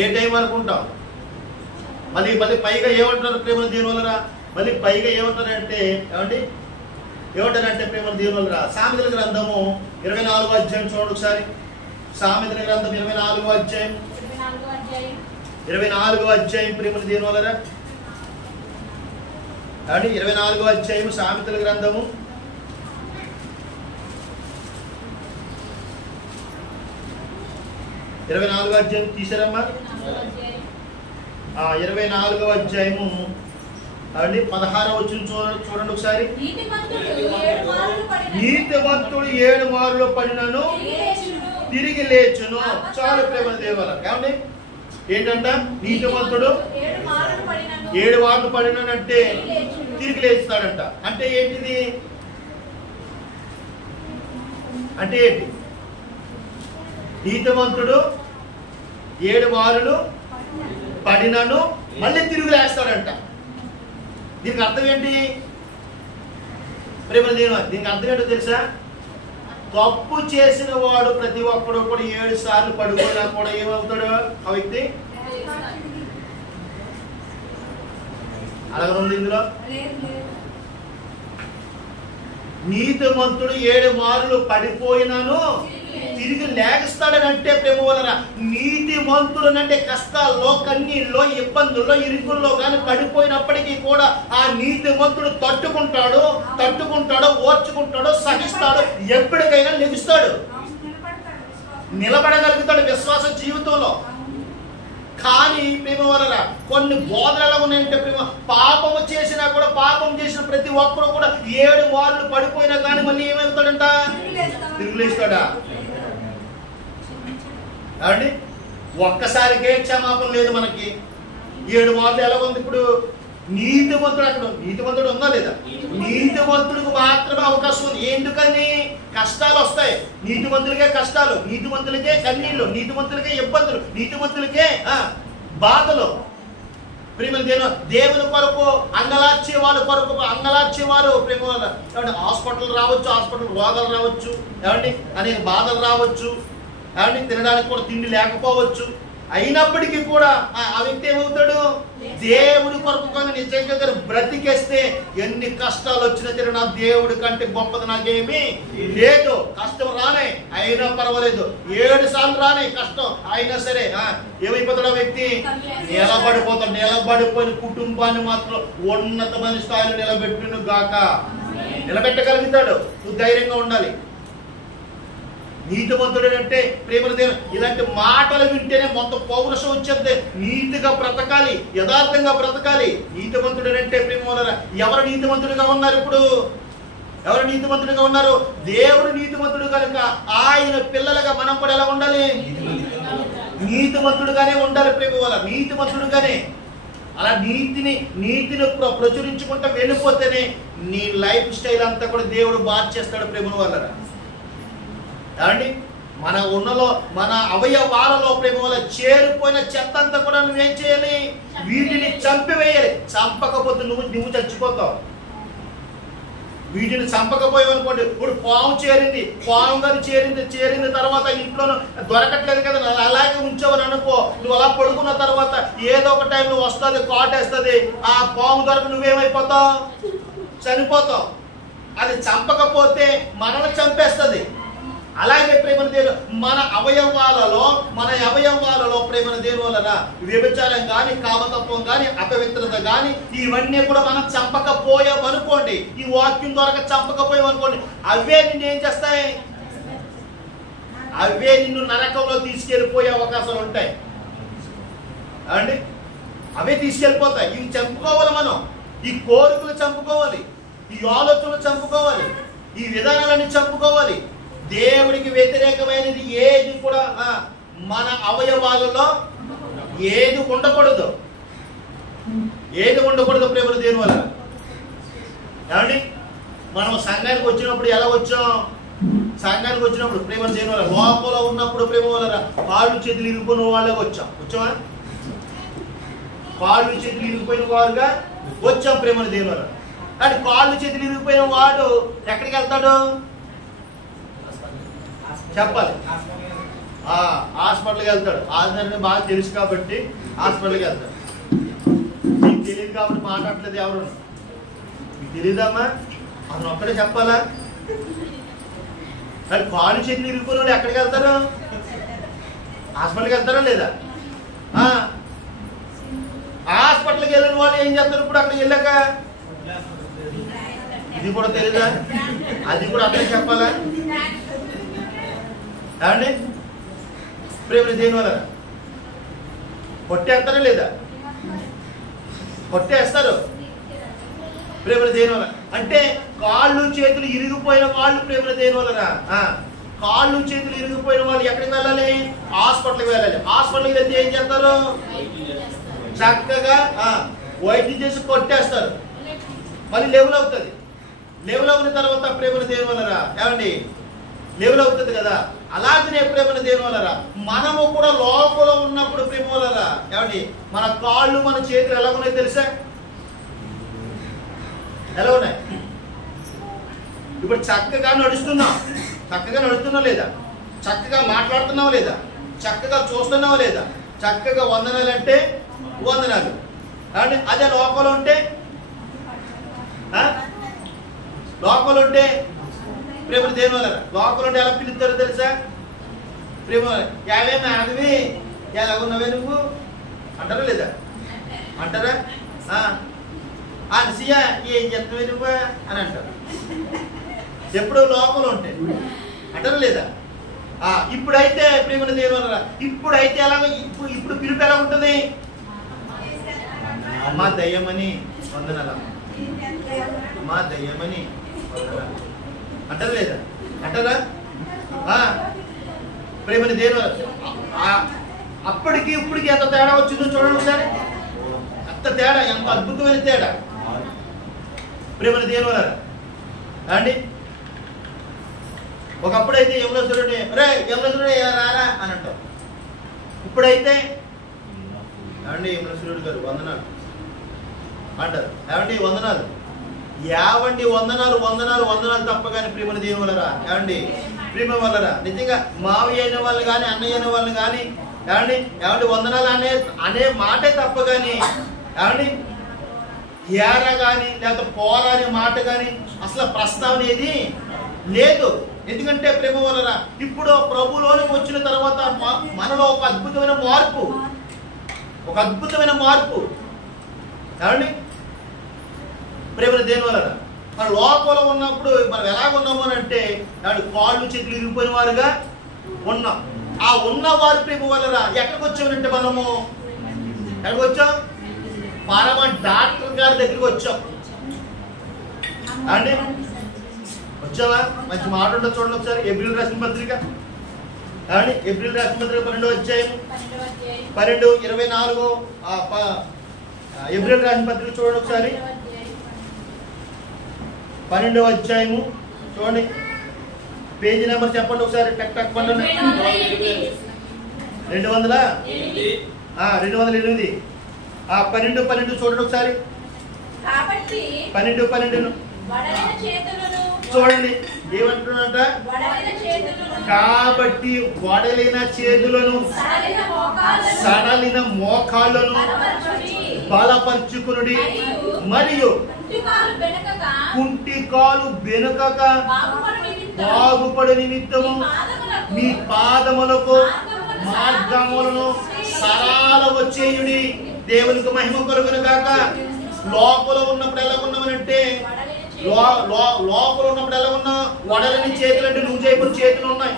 ఏ టైం అనుకుంటాం? మళ్ళీ పైగా ఏమంటారు ప్రేమల దేవుని వలన? మళ్ళీ పైగా ఏమంటారంటే ఏమంటారంటే ప్రేమల దేవుని వలన సామెతల గ్రంథము 24వ అధ్యాయం చూడండి ఒకసారి. సామెతల గ్రంథం 24వ అధ్యాయం 24వ అధ్యాయం ప్రేమల దేవుని వలన 24వ అధ్యాయం సామెతల గ్రంథము 24వ అధ్యాయం తీసారమ్మా. 24వ అధ్యాయము 16వ వచనం చూడండి ఒకసారి. నీతిమంతుడు 7 మార్లు పడినను తిరిగి లేచును. చాలు ప్రేమల దేవుని వలన. ఏమండి? ఏంటంట? నీతిమంతుడు 7 మార్లు పడినంటే తిరిగి లేస్తాడంట. అంటే ఏంటిది? అంటే ఏంటి? నీతిమంతుడు 7 మార్లు పడినను మళ్ళీ తిరిగి లేస్తాడంట. దీనికి అర్థం ఏంటి? ప్రేమ దీనికి అర్థం ఏంటో తెలుసా? తప్పు చేసిన వాడు ప్రతి ఒక్కడు కూడా 7 సార్లు పడిపోయినా కూడా ఏమవుతాడు ఆ వ్యక్తి? అలాగే ఉంది ఇందులో. నీతిమంతుడు 7 మార్లు పడిపోయినాను తిరిగి లేస్తాడని అంటే ప్రేమ వలన నీతిమంతుడు అంటే కష్టాల్లో, కన్నీళ్ళలో, ఇబ్బందుల్లో, ఇరుకుల్లో కానీ పడిపోయినప్పటికీ కూడా ఆ నీతిమంతుడు తట్టుకుంటాడు, ఓర్చుకుంటాడు, సహిస్తాడు, ఎప్పటికైనా లెగుస్తాడు, నిలబడగలుగుతాడు విశ్వాస జీవితంలో. కానీ ప్రేమ వలన కొన్ని బోధనలు ఎలా ఉన్నాయంటే ప్రేమ పాపము చేసినా కూడా, పాపం చేసిన ప్రతి ఒక్కరు కూడా 7 మార్లు పడిపోయినా కానీ మళ్ళీ ఏమవుతాడంట? తిరుగులేస్తాడా? కాబట్టి ఒక్కసారికే క్షమాపణ లేదు మనకి. 7 మార్లు ఎలా ఉంది? ఇప్పుడు నీతిమంతుడు అక్కడ నీతిమంతుడు ఉందా లేదా? నీతిమంతుడికి మాత్రమే అవకాశం ఉంది. ఎందుకని? కష్టాలు వస్తాయి, నీతిమంతులకే కష్టాలు, నీతిమంతులకే కన్నీళ్ళు, నీతిమంతులకే ఇబ్బందులు, నీతిమంతులకే బాధలు. దేవుని కొరకు అంగలార్చే వాళ్ళ కొరకు అంగలార్చేవారు ప్రేమ ఏమంటే హాస్పిటల్ రావచ్చు, హాస్పిటల్ రోగాలు రావచ్చు, ఏమండి అనేక బాధలు రావచ్చు, ఏమండి తినడానికి కూడా తిండి లేకపోవచ్చు. అయినప్పటికీ కూడా ఆ వ్యక్తి ఏమవుతాడు? దేవుడి కొరకు కానీ నిజంగా బ్రతికేస్తే ఎన్ని కష్టాలు వచ్చినా తిన నా దేవుడి కంటే గొప్పది నాకేమీ లేదు. కష్టం రానే అయినా పర్వాలేదు, 7 సార్లు రానే కష్టం అయినా సరే ఏమైపోతాడు ఆ వ్యక్తి? నిలబడిపోతాడు. నిలబడిపోయిన కుటుంబాన్ని మాత్రం ఉన్నతమైన స్థాయిలో నిలబెట్టును గాక. నిలబెట్టగలుగుతాడు. నువ్వు ధైర్యంగా ఉండాలి. నీతిమంతుడు అంటే ప్రేమ ఇలాంటి మాటలు వింటేనే మొత్తం పౌరుషం వచ్చేది. నీతిగా బ్రతకాలి, యథార్థంగా బ్రతకాలి. నీతిమంతుడు అంటే ప్రేమ వలన ఎవరు నీతిమంతుడిగా ఉన్నారు? ఇప్పుడు ఎవరు నీతిమంతుడిగా ఉన్నారు? దేవుడు నీతిమంతుడు కనుక ఆయన పిల్లలుగా మనం కూడా ఎలా ఉండాలి? నీతిమంతుడుగానే ఉండాలి. ప్రేమ వలన నీతిమంతుడుగానే అలా నీతిని ప్రచురించుకుంటూ వెళ్ళిపోతేనే నీ లైఫ్ స్టైల్ అంతా కూడా దేవుడు మార్చేస్తాడు ప్రేమ వలన. ఏమండి మన ఉన్నలో మన అవయవాలలో ప్రేమ వల్ల చేరిపోయిన చెత్త అంతా కూడా నువ్వేం చేయాలి? వీటిని చంపివేయాలి. చంపకపోతే నువ్వు చచ్చిపోతావు. వీటిని చంపకపోయావు అనుకోండి, ఇప్పుడు పాము గారు చేరింది తర్వాత ఇంట్లో దొరకట్లేదు కదా, అలాగే ఉంచావని అనుకో. నువ్వు అలా పడుకున్న తర్వాత ఏదో ఒక టైంలో వస్తుంది, కాటేస్తుంది. ఆ పాము దొరక నువ్వేమైపోతావు? చనిపోతావు. అది చంపకపోతే మనల్ని చంపేస్తుంది. అలాగే ప్రేమను దేవుడు మన అవయవాలలో ప్రేమను దేవుని వలన వ్యభిచారం కానీ, కామతత్వం కానీ, అపవిత్రత కానీ ఇవన్నీ కూడా మనం చంపకపోయామనుకోండి, ఈ వాక్యం ద్వారా చంపకపోయామనుకోండి, అవే నిన్ను ఏం చేస్తాయి? అవే నిన్ను నరకంలో తీసుకెళ్ళిపోయే అవకాశాలు ఉంటాయి అండి. అవే తీసుకెళ్ళిపోతాయి. ఇవి చంపుకోవాలి. మనం ఈ కోరికలు చంపుకోవాలి, ఈ ఆలోచనలు చంపుకోవాలి, ఈ విధానాలన్నీ చంపుకోవాలి. దేవుడికి వ్యతిరేకమైనది ఏది కూడా మన అవయవాలలో ఏది ఉండకూడదు. ప్రేమలు దేని వల్ల ఏమండి? మనం సంఘానికి వచ్చినప్పుడు ఎలా వచ్చాం? సంఘానికి వచ్చినప్పుడు ప్రేమలు దేని వల్ల? లోపల ఉన్నప్పుడు ప్రేమ వల్ల కాళ్ళు చేతులు ఇరిగిపోయిన వాళ్ళగా వచ్చామా? కాళ్ళు చేతులు ఇరిగిపోయిన వారుగా వచ్చాం ప్రేమలు దేని వల్ల. కానీ కాళ్ళు చేతులు ఇరిగిపోయిన వాడు ఎక్కడికి వెళ్తాడు? చెప్పాలి. హాస్పిటల్కి వెళ్తాడు. హాస్పిటల్ బాగా తెలుసు కాబట్టి హాస్పిటల్కి వెళ్తాడు. మీకు తెలియదు కాబట్టి మాట్లాడలేదు ఎవరు. మీకు తెలియదమ్మా, అతను ఒక్కడే చెప్పాలా? కానీ కాలు చేతులు ఇరిగిపోయిన వాళ్ళు ఎక్కడికి వెళ్తారు? హాస్పిటల్కి వెళ్తారా లేదా? హాస్పిటల్కి వెళ్ళిన వాళ్ళు ఏం చేస్తారు? ఇప్పుడు అక్కడికి వెళ్ళాక ఇది కూడా తెలీదా? అది కూడా అక్కడే చెప్పాలా? ఏమండి ప్రేమ దేని వల్ల కొట్టేస్తారా లేదా? కొట్టేస్తారు. ప్రేమ దేని వల్ల అంటే కాళ్ళు చేతులు ఇరిగిపోయిన వాళ్ళు ప్రేమ దేని వలన కాళ్ళు చేతులు ఇరిగిపోయిన వాళ్ళు ఎక్కడికి వెళ్ళాలి? హాస్పిటల్కి వెళ్ళాలి. హాస్పిటల్కి వెళ్తే ఏం చేస్తారు? చక్కగా వైద్యం చేసి కొట్టేస్తారు, మళ్ళీ లెవెల్ అవుతుంది. లెవెల్ అవున తర్వాత ప్రేమను దేని వలరా ఏమండి లెవెల్ అవుతుంది కదా. అలాగనే ప్రేమను దేని వలరా మనము కూడా లోపల ఉన్నప్పుడు ప్రేమ వలరా ఏమండి మన కాళ్ళు మన చేతులు ఎలా ఉన్నాయి తెలుసా? ఎలా ఉన్నాయి? ఇప్పుడు చక్కగా నడుస్తున్నావు లేదా? చక్కగా మాట్లాడుతున్నావు లేదా? చక్కగా చూస్తున్నావు లేదా? చక్కగా వందనాలు అంటే వందనాలు. అంటే అదే లోపల ఉంటే ప్రేమ దేని వల్ల లోపల ఉంటే ఎలా పిలుస్తారో తెలుసా? ప్రేమ యావేమి ఆగవి ఎలాగున్నావే నువ్వు అంటారా లేదా? అంటారా? సియా ఏం చెప్తావే నువ్వు అని అంటారు. ఎప్పుడు లోపల ఉంటే అంటారా లేదా? ఇప్పుడైతే ప్రేమ దేని వల్ల ఇప్పుడైతే ఎలాగ ఇప్పుడు పిలుపు ఎలా ఉంటుంది? అమ్మా దయ్యమని వందనాలమ్మ, అమ్మా దయ్యమని వందనాలు అంటారా లేదా? అంటారా? ప్రేమని దేని అప్పటికి ఇప్పటికి ఎంత తేడా వచ్చిందో చూడండి ఒకసారి. అంత తేడా, ఎంత అద్భుతమైన తేడా ప్రేమని దేని వల్ల అండి. ఒకప్పుడైతే యమునేశ్వరుడిని రే యమునేశ్వరుడు రారా అని అంటాం. ఇప్పుడైతే ఏమండి యమునేశ్వరుడు గారు వందనాలు అంటారు. ఏమండి వందనాలు, యావండి వందనాలు వందనాలు వందనాలు తప్ప కానీ ప్రేమను దేని వల్లరా ఏమండి ప్రేమ వల్లరా నిజంగా మావి అయిన వాళ్ళు కానీ అన్నయ్య అయిన వాళ్ళు కానీ ఏమండి వందనాలు అనే మాటే తప్ప కానీ ఏమండి యారా కానీ లేకపోతే పోరా అనే మాట కానీ అసలు ప్రస్తావన ఏది లేదు. ఎందుకంటే ప్రేమ వల్లరా ఇప్పుడు ప్రభులోనికి వచ్చిన తర్వాత మనలో ఒక అద్భుతమైన మార్పు ఏమండి ప్రేమ దేని వల్ల మన లోపల ఉన్నప్పుడు మనం ఎలాగున్నాము అని అంటే కాళ్ళు చేతులు ఇరిగిపోయిన వారుగా ఉన్నాం. ఆ ఉన్నవారు ప్రేమ వల్ల ఎక్కడికి వచ్చామనంటే మనము ఎక్కడికి వచ్చాం? పరమ డాక్టర్ గారి దగ్గరికి వచ్చాం అండి. వచ్చావా? మంచి మాట ఉండదు చూడండి ఒకసారి. ఏప్రిల్ రాసిన పత్రిక ఏప్రిల్ రాసిన పత్రిక 12వ అధ్యాయం 12:24 ఏప్రిల్ రాసిన పత్రిక చూడండి ఒకసారి. 12వ అధ్యాయము చూడండి, పేజీ నెంబర్ చెప్పండి ఒకసారి. టక్ టక్ పండి 208 12 చూడండి ఒకసారి. 12 చూడండి ఏమంటున్నాట? కాబట్టి వడలిన చేతులను సడలిన మోకాళ్ళను బలపరుచుకునుడి, మరియు కుంటి కాలు బెనుకక బాగుపడు నిమిత్తము మీ పాదములకు మార్గములను సరళ చేయుడి. దేవునికి మహిమ కలుగును గాక. లోపల ఉన్నప్పుడు ఎలా ఉన్నామనంటే లోపల ఉన్నప్పుడు ఎలా ఉన్నా? వడలని చేతులు అంటే లూజ్ అయిపోయిన చేతులు ఉన్నాయి.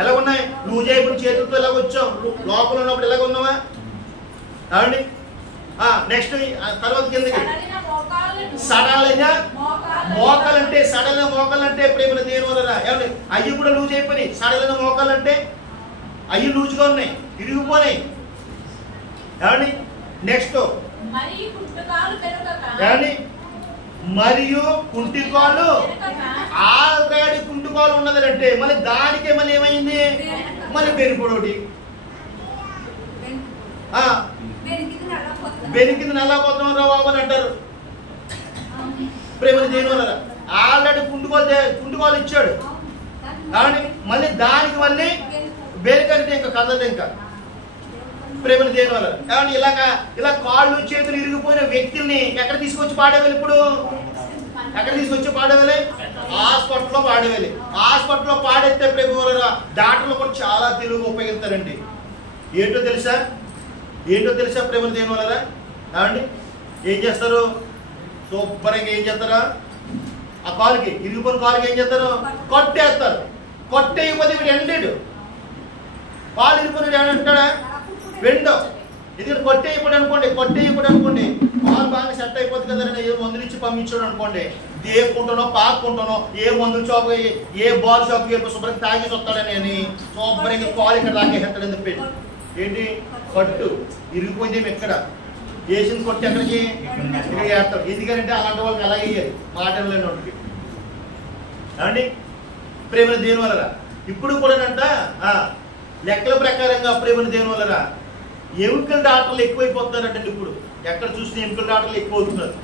ఎలా ఉన్నాయి? లూజ్ అయిపోయిన చేతులతో ఎలాగ వచ్చాం? లోపల ఉన్నప్పుడు ఎలాగ ఉన్నావా అండి? నెక్స్ట్ తర్వాత కిందకి సడలైన మోకాలంటే సడలైన మోకాలంటే ప్రేమ దేని వల్ల ఏమండి అయ్యి కూడా లూజ్ అయిపోయినాయి. సడలైన మోకాలంటే అయ్యి లూజ్గా ఉన్నాయి, ఇరిగిపోయినాయి ఏమండి. నెక్స్ట్ ఏమండి మరియు కుంటికాలు ఆల్రెడీ కుంటికాలు ఉన్నదంటే మళ్ళీ దానికే మళ్ళీ ఏమైంది? మళ్ళీ బెనిపొడోటి బెనికింది నల్లపోతాం రా బాబు అని అంటారు. ప్రేమ దేని వల్ల ఆల్రెడీ కుంటుకోలు ఇచ్చాడు కాబట్టి మళ్ళీ దానికి మళ్ళీ బెనికంటే ఇంకా కదలదు. ఇంకా ప్రేమను దేని వల్ల కాబట్టి ఇలా కాళ్ళు చేతులు ఇరిగిపోయిన వ్యక్తుల్ని ఎక్కడ తీసుకొచ్చి పాడేవాళ్ళు? ఇప్పుడు ఎక్కడ తీసుకొచ్చి పాడేవాళ్ళే? హాస్పిటల్లో పాడేవాళ్ళు. హాస్పిటల్లో పాడేస్తే ప్రేమ వల్ల డాక్టర్లు కూడా చాలా తెలుగు ఉపయోగిస్తారండి. ఏంటో తెలుసా ప్రేమను దేని వల్ల ఏమండి ఏం చేస్తారు? శుభ్రంగా ఏం చేస్తారా? ఆ కాలుకి ఇరిగిపోయిన కాలుకి ఏం చేస్తారు? కొట్టేస్తారు. కొట్టేయకపోతే వీడు ఎండాడు. కాలు ఇరిగిపోయినాడు ఏమంటాడా? వెండో ఎందుకంటే కొట్టేయకూడదు అనుకోండి కాలు బాగా సెట్ అయిపోతుంది కదా ఏదో మందులు ఇచ్చి పంపించాడు అనుకోండి, దేక్కుంటానో పాక్కుంటానో ఏ మందుల షాప్ ఏ బాల్ షాప్కి వెళ్ళి శుభ్రంగా తాగేసి వస్తాడని అని శుభ్రంగా కాలు ఇక్కడ తాగేస్తాడని చెప్పి ఏంటి కట్టు ఇరిగిపోయిందేమి ఎక్కడ వేసింది కొట్టి ఎక్కడికి ఇక్కడ వేస్తాడు. ఎందుకంటే అలాంటి వాళ్ళకి అలా వేయాలి మాటలు లేని వాటికి అండి ప్రేమను దేని వలరా. ఇప్పుడు కూడానంట లెక్కల ప్రకారంగా ప్రేమను దేని వలరా ఎముకల డాక్టర్లు ఎక్కువైపోతున్నారంటే ఇప్పుడు ఎక్కడ చూసిన ఎముకల డాక్టర్లు ఎక్కువ అవుతున్నారు.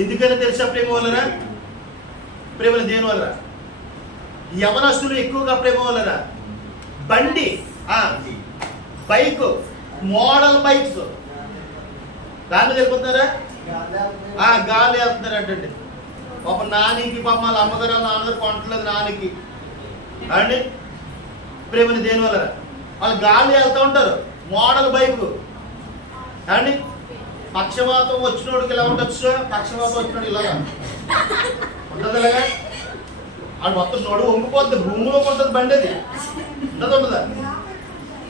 ఎందుకని తెలుసా ప్రేమ వలరా ప్రేమను దేని వలరా యవనస్తులు ఎక్కువగా ప్రేమ వలరా బండి బైక్ మోడల్ బైక్స్ దాన్ని వెళ్ళిపోతున్నారా గాలి వెళ్తున్నారంటండి. పాప నానికి పాప వాళ్ళ అమ్మగారు నాన్నగారు కొంటలేదు నానికి అండి ప్రేమని దేని వల్ల వాళ్ళు గాలి వెళ్తూ ఉంటారు మోడల్ బైక్ అండి. పక్షవాతం వచ్చినోడికి ఇలా ఉండొచ్చు, పక్షవాతం వచ్చినోడు ఇలాగా ఉంటుంది. ఇలాగా అది మొత్తం నోడు వంగిపోద్ది, భూమిలో ఉంటుంది బండి. అది ఉండదా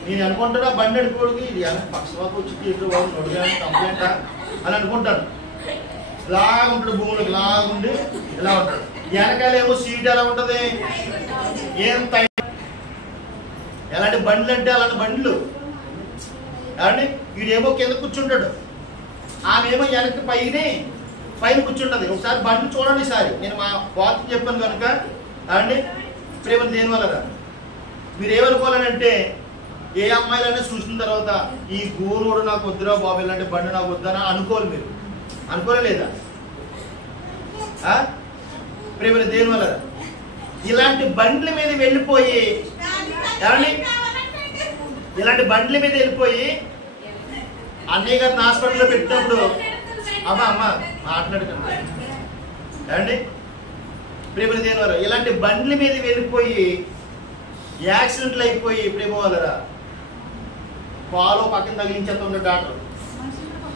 నేను అనుకుంటాను బండి అడుకోడికి ఇది పక్షవాతం వచ్చి నోడు కానీ కంప్లైంట్ అని అనుకుంటాను. ఇలాగ ఉంటాడు భూములకు ఇలాగుండి ఇలా ఉంటాడు. వెనకాల ఏమో సీట్ ఎలా ఉంటది ఏం ఎలాంటి బండ్లు అంటే అలాంటి బండ్లు ఏమండి. వీడేమో కింద కూర్చుంటాడు, ఆమెమో వెనక్కి పైన కూర్చుంటది. ఒకసారి బండ్లు చూడండి. ఈసారి నేను మా వార్త చెప్పాను కనుక ఏమండి ప్రేమ దేని వల్ల మీరు ఏమనుకోవాలంటే ఏ అమ్మాయిలైనా చూసిన తర్వాత ఈ గోరోడు నాకు వద్దురా బాబు ఇలాంటి బండి నాకు వద్దని అనుకోవాలి. మీరు అనుకోలేదా ప్రేమ దేని వల్ల ఇలాంటి బండ్ల మీద వెళ్ళిపోయి ఏమండి ఇలాంటి బండ్ల మీద వెళ్ళిపోయి అన్నయ్య గారిని హాస్పిటల్లో పెట్టినప్పుడు అమ్మ మాట్లాడుతున్నా ఏమండి ప్రేమ దేని వల్ల ఇలాంటి బండ్ల మీద వెళ్ళిపోయి యాక్సిడెంట్లు అయిపోయి ప్రేమ వల్లరా కాలు పక్కన తగిలించేస్తాడు డాక్టర్,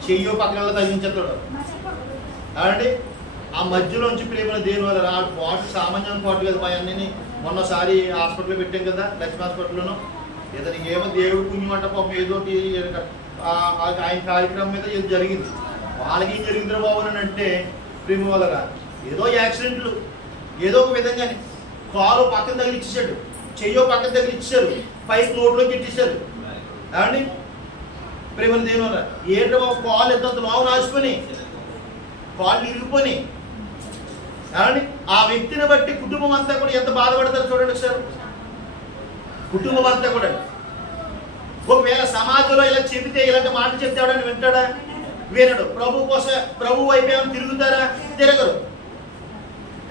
చెయ్యో పక్కన తగిలించేస్తాడు ఏమండి. ఆ మధ్యలోంచి ప్రేమను దేని వల్ల ఆ పాటు సామాన్యం పాటు కదా మా అన్నని మొన్నసారి హాస్పిటల్లో పెట్టాం కదా లక్ష్మీ హాస్పిటల్లోనూ. ఏదైనా ఏమో దేవుడు పుణ్యం అంట పాపం ఏదోటి ఆయన కార్యక్రమం మీద ఏదో జరిగింది. వాళ్ళకి ఏం జరిగిందిరా బాబు అని అంటే ప్రేమ వల్ల ఏదో యాక్సిడెంట్లు ఏదో ఒక విధంగానే కాలు పక్కన తగిలిచ్చేసాడు, చెయ్యో పక్కన తగిలిచ్చారు, పైకి నోట్లోకి ఇచ్చేసారు ఏమండి ప్రేమను దేని వల్ల ఏంటో బాబు కాలు ఎంత లావు రాసుకొని కాళ్ళు ఇరిగిపోయి ఏమండి. ఆ వ్యక్తిని బట్టి కుటుంబం అంతా కూడా ఎంత బాధపడతారు చూడండి సార్. కుటుంబం అంతా కూడా ఒకవేళ సమాజంలో ఇలా చెబితే ఇలాంటి మాటలు చెప్తాడని వింటాడా? వినడు. ప్రభు వైపు ఏమైనా తిరుగుతారా? తిరగరు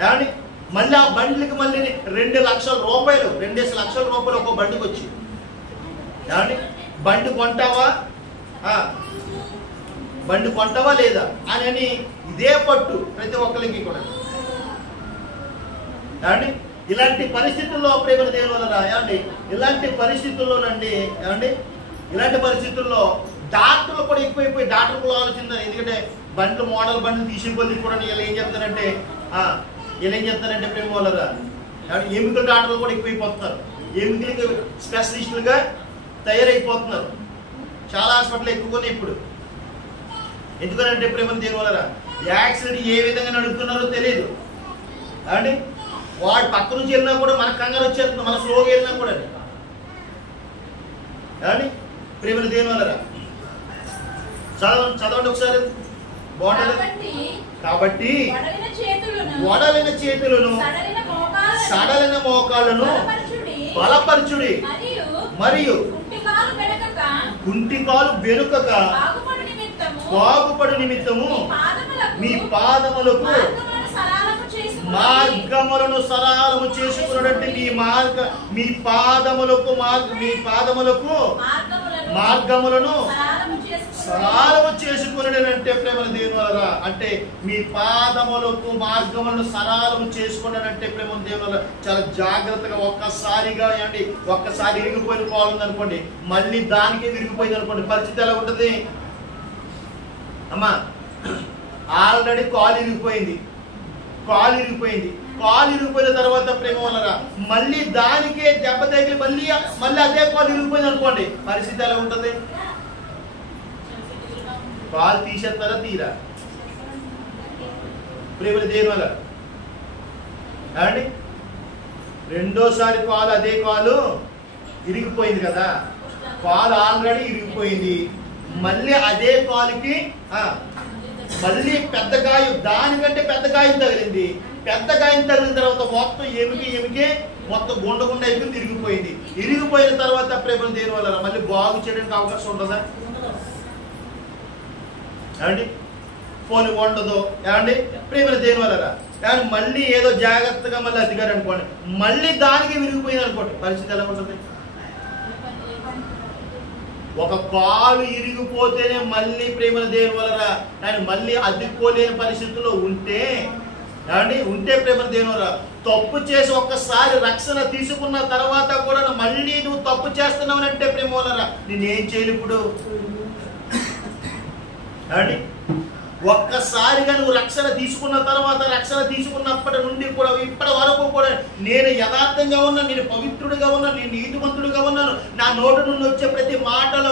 ఏమండి. మళ్ళీ ఆ బండ్లకి మళ్ళీ 2 లక్షల రూపాయలు 2 లక్షల రూపాయలు ఒక బండికి వచ్చి ఏమండి బండి కొంటావా లేదా అని ఇదే పట్టు ప్రతి ఒక్కరికి కూడా ఏమండి. ఇలాంటి పరిస్థితుల్లో ప్రేమ దేవుని వల్ల ఏమండి ఇలాంటి పరిస్థితుల్లోనండి ఏమండి ఇలాంటి పరిస్థితుల్లో డాక్టర్లు కూడా ఎక్కువైపోయి డాక్టర్ కూడా ఆలోచించారు. ఎందుకంటే బండ్లు మోడల్ బండ్లు తీసుకుని కూడా వీళ్ళు ఏం చెప్తారంటే ప్రేమ వల్ల ఎముకల డాక్టర్లు కూడా ఎక్కువైపోతున్నారు. ఎముకలకి స్పెషలిస్టులుగా తయారైపోతున్నారు. చాలా హాస్పిటల్ ఎక్కువగానే ఇప్పుడు. ఎందుకనంటే ప్రేమ దేని వల్ల యాక్సిడెంట్ ఏ విధంగా నడుపుతున్నారో తెలియదు అండి. వాడు పక్క నుంచి వెళ్ళినా కూడా మన కంగారు వచ్చేస్తుంది, మన స్లోగా వెళ్ళినా కూడా అండి ప్రేమ దేని వల్ల చదవండి ఒకసారి బాగుంటుంది. కాబట్టి వడలిన చేతులను సడలిన మోకాళ్ళను బలపరచుడి మరియు కుంటికాలు వెనుకక బాగుపడు నిమిత్తము మీ పాదములకు మార్గములను సరళము చేసుకున్నట్టు మీ పాదములకు మార్గములను సరళము చేసుకున్నాడంటే ప్రేమ దేవుని వల్ల అంటే మీ పాదములకు మార్గములను సరళము చేసుకున్నాడంటే ప్రేమ దేవుని వల్ల చాలా జాగ్రత్తగా ఒక్కసారి విరిగిపోయిన పోవాలి అనుకోండి, మళ్ళీ దానికే విరిగిపోయింది అనుకోండి, పరిస్థితి ఎలా ఉంటుంది అమ్మా. ఆల్రెడీ కాలు ఇరిగిపోయిన తర్వాత ప్రేమ వల్ల మళ్ళీ దానికే దెబ్బ తగిలి మళ్ళీ అదే కాలు ఇరిగిపోయింది అనుకోండి, పరిస్థితి ఎలా ఉంటుంది? కాలు తీసేస్తారా తీరా? ప్రేమ దేని వల్ల అండి రెండోసారి కాలు అదే కాలు ఇరిగిపోయింది కదా, కాలు ఆల్రెడీ ఇరిగిపోయింది, మళ్ళీ అదే కాలుకి మళ్ళీ పెద్ద గాయం, దానికంటే పెద్ద గాయం తగిలింది. పెద్ద గాయం తగిలిన తర్వాత మొత్తం ఎమికి మొత్తం గుండగుండ అయిపోయింది, ఇరిగిపోయింది. ఇరిగిపోయిన తర్వాత ప్రేమ దేని వల్ల మళ్ళీ బాగు చేయడానికి అవకాశం ఉంటుందా ఏమండి? పోనీ ఉండదు ఏమండి? ప్రేమ దేని వల్ల కానీ మళ్ళీ ఏదో జాగ్రత్తగా మళ్ళీ అధికారి అనుకోండి, మళ్ళీ దానికి విరిగిపోయింది అనుకోండి, పరిస్థితి ఎలా ఉంటుంది? ఒక కాలు ఇరిగిపోతేనే మళ్ళీ ప్రేమల దేని వలన ఆయన మళ్ళీ అద్దుకోలేని పరిస్థితుల్లో ఉంటే ప్రేమల దేని వలన తప్పు చేసి ఒక్కసారి రక్షణ తీసుకున్న తర్వాత కూడా మళ్ళీ నువ్వు తప్పు చేస్తున్నావు అంటే ప్రేమ వలన నేనేం చేయను ఇప్పుడు ఒక్కసారిగా నువ్వు రక్షణ తీసుకున్న తర్వాత, రక్షణ తీసుకున్నప్పటి నుండి కూడా ఇప్పటి వరకు కూడా నేను యథార్థంగా ఉన్నాను, నేను పవిత్రుడిగా ఉన్నాను, నేను నీతిమంతుడిగా ఉన్నాను, నా నోటి నుండి వచ్చే ప్రతి మాటలో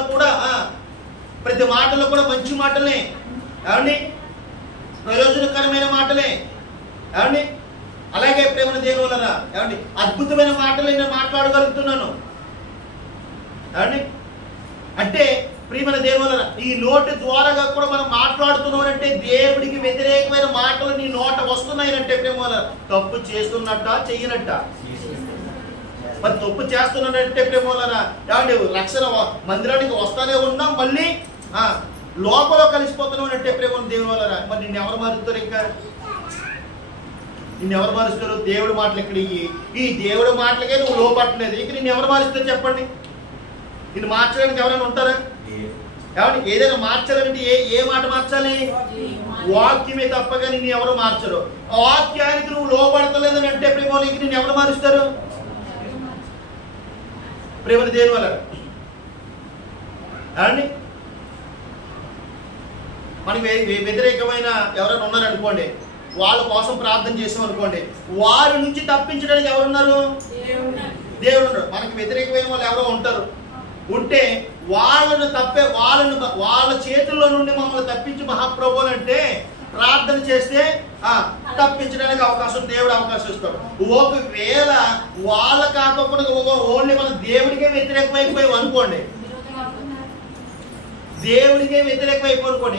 కూడా మంచి మాటలే ఏమండి, ప్రయోజనకరమైన మాటలే ఏమండి, అలాగే ప్రేమ దేని వలన ఏమండి అద్భుతమైన మాటలే నేను మాట్లాడగలుగుతున్నాను ఏమండి. అంటే ప్రియమైన దేని వలన ఈ నోటి ద్వారాగా కూడా మనం మాట్లాడుతున్నాం అంటే దేవుడికి వ్యతిరేకమైన మాటలు నీ నోట వస్తున్నాయంటే ప్రేమ వలన తప్పు చేస్తున్నట్ట చెయ్యనట్ట? మరి తప్పు చేస్తున్నానంటే ప్రేమ వలన ఏమండి రక్షణ మందిరానికి వస్తానే ఉన్నాం, మళ్ళీ లోపల కలిసిపోతున్నాం అంటే ప్రేమ దేవుని వలన మరి నిన్ను ఎవరు మారుస్తారు? ఇంకా నిన్ను ఎవరు మారుస్తారు? దేవుడి మాటలు ఎక్కడ? ఈ దేవుడి మాటలకే నువ్వు లోపట్లేదు, ఇక నిన్ను ఎవరు మారుస్తారు చెప్పండి? నిన్ను మార్చడానికి ఎవరైనా ఉంటారా? ఏమంటే ఏదైనా మార్చాలంటే ఏ మాట మార్చాలి? వాక్యమే తప్పగా నిన్ను ఎవరు మార్చరు. వాక్యానికి నువ్వు లోపడతలేదని అంటే ప్రేమకి నిన్ను ఎవరు మారుస్తారు? ప్రేమని దేని వల్ల ఏమండి మనకి వ్యతిరేకమైన ఎవరైనా ఉన్నారనుకోండి, వాళ్ళ కోసం ప్రార్థన చేసాం అనుకోండి, వారి నుంచి తప్పించడానికి ఎవరున్నారు? దేవుడు ఉన్నారు. మనకి వ్యతిరేకమైన వాళ్ళు ఎవరో ఉంటారు, ఉంటే వాళ్ళ చేతుల్లో నుండి మమ్మల్ని తప్పించి మహాప్రభువులు అంటే ప్రార్థన చేస్తే తప్పించడానికి దేవుడు అవకాశం ఇస్తాడు. ఒకవేళ వాళ్ళ కాకుండా ఓన్లీ మన దేవుడికే వ్యతిరేకమైపోయావు అనుకోండి,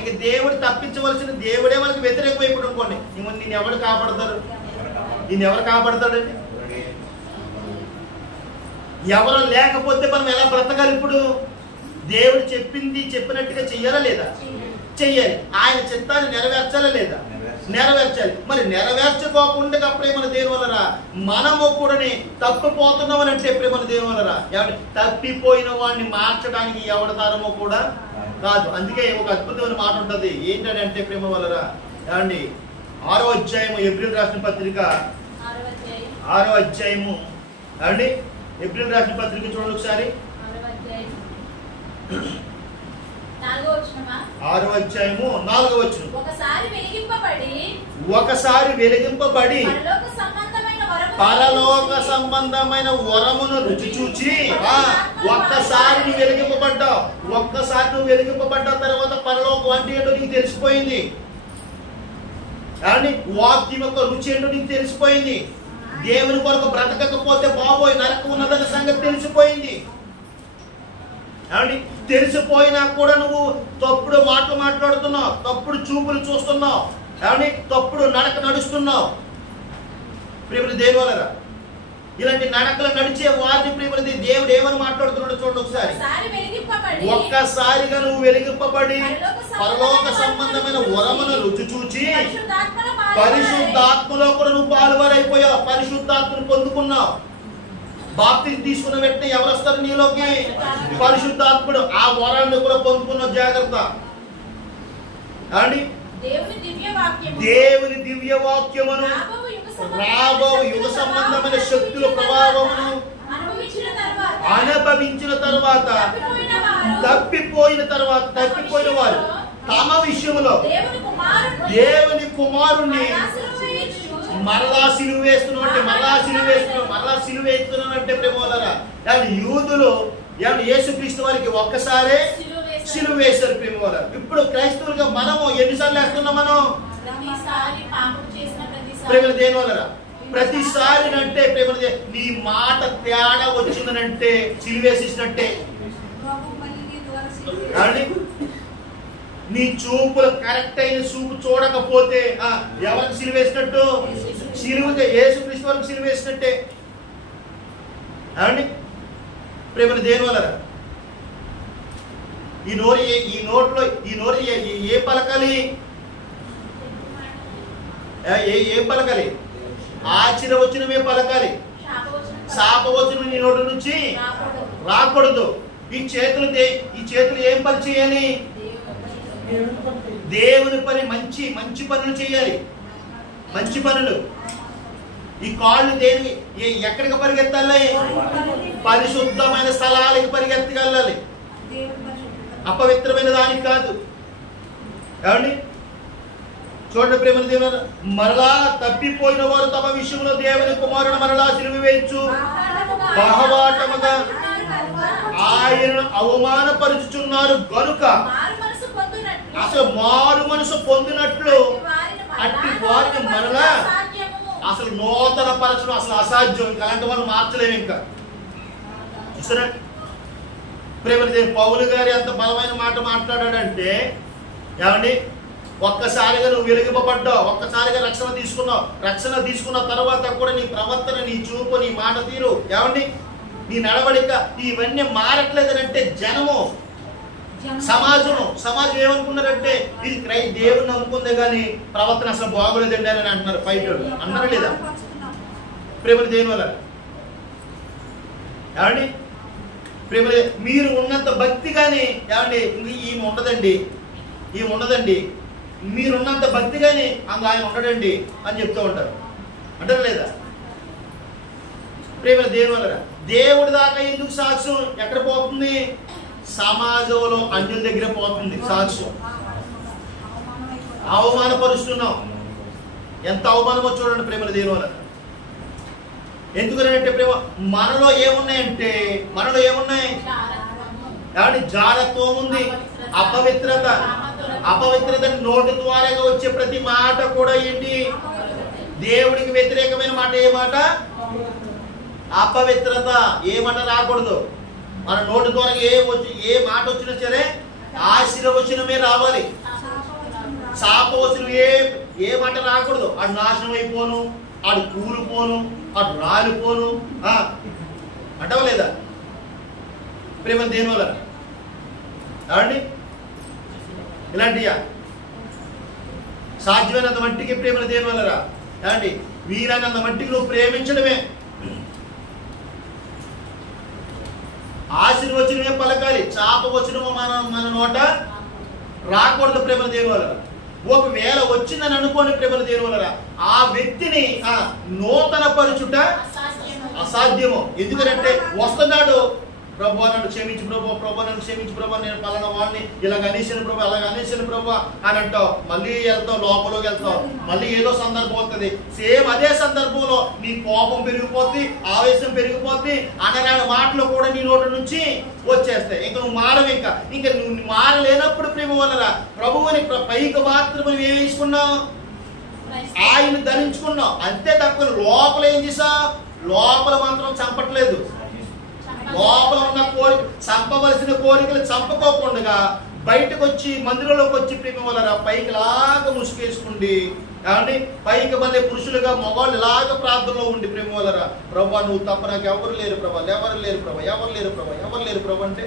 ఇక దేవుడు తప్పించవలసిన దేవుడే మనకి వ్యతిరేకమైపోయి అనుకోండి, నిన్ను ఎవరు కాపాడతారు? ఎవరు కాపాడతాడండి? ఎవరు లేకపోతే మనం ఎలా బ్రతకాలి? ఇప్పుడు దేవుడు చెప్పినట్టుగా చెయ్యాలా లేదా? చెయ్యాలి. ఆయన చిత్తాన్ని నెరవేర్చాలా లేదా? నెరవేర్చాలి. మరి నెరవేర్చుకోకుండా ప్రేమల దేని వలన మనము కూడా తప్పిపోతున్నాం అని అంటే ప్రేమల దేని వలన తప్పిపోయిన వాడిని మార్చడానికి ఎవరి తరమో కూడా కాదు. అందుకే ఒక అద్భుతమైన మాట ఉంటుంది, ఏంటంటే ప్రేమ వలన ఏమండి 6వ అధ్యాయము ఏప్రిల్ రాసిన పత్రిక 6వ అధ్యాయము ఏమండి ఏప్రిల్ రాసిన పత్రిక చూడండి ఒకసారి. 6వ అధ్యాయము 4వ వచనం. ఒకసారి వెలిగింపబడి పరలోక సంబంధమైన వరమును రుచి చూచి ఒక్కసారి నువ్వు వెలిగింపబడ్డావు తర్వాత పరలోకం అంటే ఏంటో నీకు తెలిసిపోయింది, వాక్యం యొక్క రుచి ఏంటో నీకు తెలిసిపోయింది, దేవుని కొరకు బ్రతకకపోతే బాబోయ్ నరకం ఉన్నదన్న సంగతి తెలిసిపోయింది. తెలిసిపోయినా కూడా నువ్వు తప్పుడు మాటలు మాట్లాడుతున్నావు, తప్పుడు చూపులు చూస్తున్నావు, తప్పుడు నడక నడుస్తున్నావు. ప్రియమైన దేని వలన ఇలాంటి నడకలు నడిచే వారిని ప్రియమైన దేవుడు ఏమని మాట్లాడుతున్నాడు చూడండి ఒకసారి. ఒక్కసారిగా నువ్వు వెలిగింపబడి పరలోక సంబంధమైన వరమును రుచి చూచి పరిశుద్ధాత్మలో కూడా నువ్వు పాలువారైపోయావు, పరిశుద్ధాత్మను పొందుకున్నావు. బాప్తిజం తీసుకున్న వెంటనే ఎవరు వస్తారు నీలోకి? పరిశుద్ధాత్ముడు. ఆ వరాన్ని కూడా పొందుకున్నావు. జాగ్రత్త. దేవుని దివ్య వాక్యమును రాబో యుగ సంబంధమైన శక్తుల ప్రభావమును అనుభవించిన తర్వాత తప్పిపోయిన వారు తమ విషయంలో దేవుని కుమారుణ్ణి మరలా సిలువ వేస్తున్నాం అంటే మరలా సిలువ వేస్తున్నాం అంటే ప్రేమోలరా యూదులు యేసుక్రీస్తు వారికి ఒక్కసారే సిలువ వేశారు ప్రేమోలరా. ఇప్పుడు క్రైస్తవులుగా మనము ఎన్నిసార్లు వేస్తున్నాం? మనం ప్రేమ దేనివలరా ప్రతిసారి అంటే ప్రేమ నీ మాట తేడా వచ్చిందనంటే సిలువేసినట్టే. నీ చూపులు కరెక్ట్ అయిన చూపు చూడకపోతే ఎవరికి సిలువేసినట్టు? సిలువగా యేసుక్రీస్తు వారికి సిలువేసినట్టే. ఏమండి ప్రేమ దేనివలరా ఈ నోరు ఏ పలకాలి? ఏం పలకాలి? ఆశీర్వచనమే పలకాలి. శాపవచనం నీ నోటి నుంచి రాకూడదు. ఈ చేతులు ఏం పని చేయాలి? దేవుని పని, మంచి పనులు చేయాలి. మంచి పనులు. ఈ కాళ్ళు దేని ఎక్కడికి పరిగెత్తాలి? పరిశుద్ధమైన స్థలాలకి పరిగెత్తగలాలి, అపవిత్రమైన దానికి కాదు. ఏమండి చూడండి ప్రేమ దేవుడు, మరలా తప్పిపోయిన వారు తమ విషయంలో దేవుని కుమారుడు మరలా సిలువ వేయచ్చు బహుబాటముగా ఆయనను అవమానపరుచుచున్నారు గనుక అసలు మారు మనసు పొందినట్లు అట్టి వారిని మరలా అసలు నూతన పరచడం అసలు అసాధ్యం. ఇంకా అలాంటి వాళ్ళు మార్చలేము. ఇంకా చూసారా ప్రేమ దేవుడు, పౌలు గారు ఎంత బలమైన మాట మాట్లాడాడంటే, ఏమండి ఒక్కసారిగా నువ్వు వెలిగింపబడ్డావు, ఒక్కసారిగా రక్షణ తీసుకున్న తర్వాత కూడా నీ ప్రవర్తన, నీ చూపు, నీ మాట తీరు, ఏమండి నీ నడవడిక ఇవన్నీ మారట్లేదనంటే సమాజం ఏమనుకున్నారంటే ఇది దేవుని నమ్ముకుందే కానీ ప్రవర్తన అసలు బాగోలేదండి అని అంటున్నారు. ఫైటర్ అన్నారు లేదా ప్రేమ దేని వల్ల? ఏమండి ప్రేమ మీరు ఉన్నంత భక్తి కానీ ఏమండి ఈమె ఉండదండి, మీరున్నంత భక్తి కానీ ఆయన ఉండడండి అని చెప్తూ ఉంటారు. అంటారు లేదా ప్రేమ దేని వల్ల? దేవుడి దాకా ఎందుకు సాక్ష్యం ఎక్కడ పోతుంది? సమాజంలో అన్యుల దగ్గర పోతుంది సాక్ష్యం. అవమానపరుస్తున్నాం. ఎంత అవమానమో చూడండి ప్రేమల దేని వల్ల. ఎందుకనంటే ప్రేమ మనలో ఏమున్నాయి? ఏమంటే జారత్వం ఉంది, అపవిత్రత నోటి ద్వారాగా వచ్చే ప్రతి మాట కూడా ఏంటి? దేవుడికి వ్యతిరేకమైన మాట. ఏ మాట? అపవిత్రత. ఏ మాట రాకూడదు. మన నోటి ద్వారా ఏ మాట వచ్చినా సరే ఆశీర్వచనమే రావాలి. శాపవచనం ఏ మాట రాకూడదు. ఆడు నాశనం అయిపోను, ఆడు కూలిపోను, ఆడు రాలిపోను అంటావా లేదా ప్రేమ దేని వల్ల? ఏమండి ఇలాంటియా సాధ్యమైనంత మట్టికి ప్రేమను దేని వల్లరా? ఏమండి వీలైనంత మట్టికి నువ్వు ప్రేమించడమే. ఆశీర్వచనమే పలకాలి. చాపవచనము మన నోట రాకూడదు ప్రేమల దేని వల్ల. ఒకవేళ వచ్చిందని అనుకోని ప్రేమల దేని వల్లరా ఆ వ్యక్తిని నూతన పరుచుట అసాధ్యము. ఎందుకంటే వస్తున్నాడు, ప్రభు నన్ను క్షమించు ప్రభు నన్ను క్షమించు ప్రభు, నేను పలానా వాడిని ఇలాగ అనేసాను ప్రభు, అలాగ అనేసాను ప్రభు అని అంటావు. మళ్ళీ వెళ్తావు, లోపలికి వెళ్తావు, మళ్ళీ ఏదో సందర్భం వస్తుంది. సేమ్ అదే సందర్భంలో నీ కోపం పెరిగిపోద్ది, ఆవేశం పెరిగిపోద్ది, అనరాని మాటలు కూడా నీ నోటి నుంచి వచ్చేస్తాయి. ఇంకా నువ్వు మారవు. ఇంకా నువ్వు మారలేనప్పుడు ప్రేమ వల్లరా ప్రభువుని పైకి మాత్రం వేసుకున్నావు, ఆయన ధరించుకున్నావు అంతే తప్ప లోపల ఏం చేసావు? లోపల మాత్రం చంపట్లేదు. లోపల ఉన్న కోరిక, చంపవలసిన కోరికలు చంపకోకుండా బయటకు వచ్చి మందిరంలోకి వచ్చి ప్రేమ వల్ల పైకి లాగా ముసుకేసుకుండి, ఏమండి పైకి మళ్ళీ పురుషులుగా మగవాళ్ళు ఇలాగ ప్రార్థనలో ఉండి ప్రేమ వల్లరా ప్రభా నువ్వు తప్ప నాకు ఎవరు లేరు ప్రభా, ఎవరు లేరు ప్రభా అంటే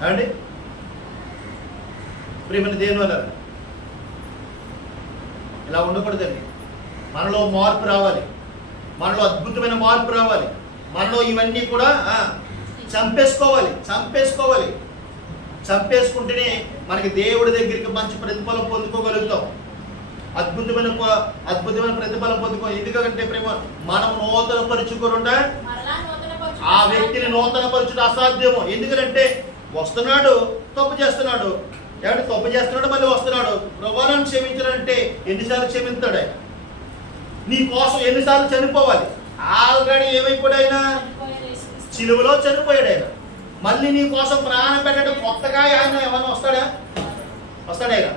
ఏమండి ప్రేమని దేని వల్ల ఇలా ఉండకూడదండి. మనలో మార్పు రావాలి, మనలో అద్భుతమైన మార్పు రావాలి. మనలో ఇవన్నీ కూడా చంపేసుకుంటేనే మనకి దేవుడి దగ్గరికి మంచి ప్రతిఫలం పొందుకోగలుగుతాం. అద్భుతమైన ప్రతిఫలం పొందుకో. ఎందుకంటే ప్రేమ మనం నూతన పరుచుకోకుండా ఆ వ్యక్తిని నూతన పరుచుట అసాధ్యము. ఎందుకంటే వస్తున్నాడు, తప్పు చేస్తున్నాడు, మళ్ళీ వస్తున్నాడు, ప్రభావం క్షమించాలంటే ఎన్నిసార్లు క్షమిస్తాడు? నీ కోసం ఎన్నిసార్లు చనిపోవాలి? ఆల్రెడీ ఏమైపోయాడు ఆయన? సిలువలో చనిపోయాడు ఆయన. మళ్ళీ నీ కోసం ప్రాణం పెట్టడం కొత్తగా ఆయన ఏమన్నా వస్తాడా? ఆయన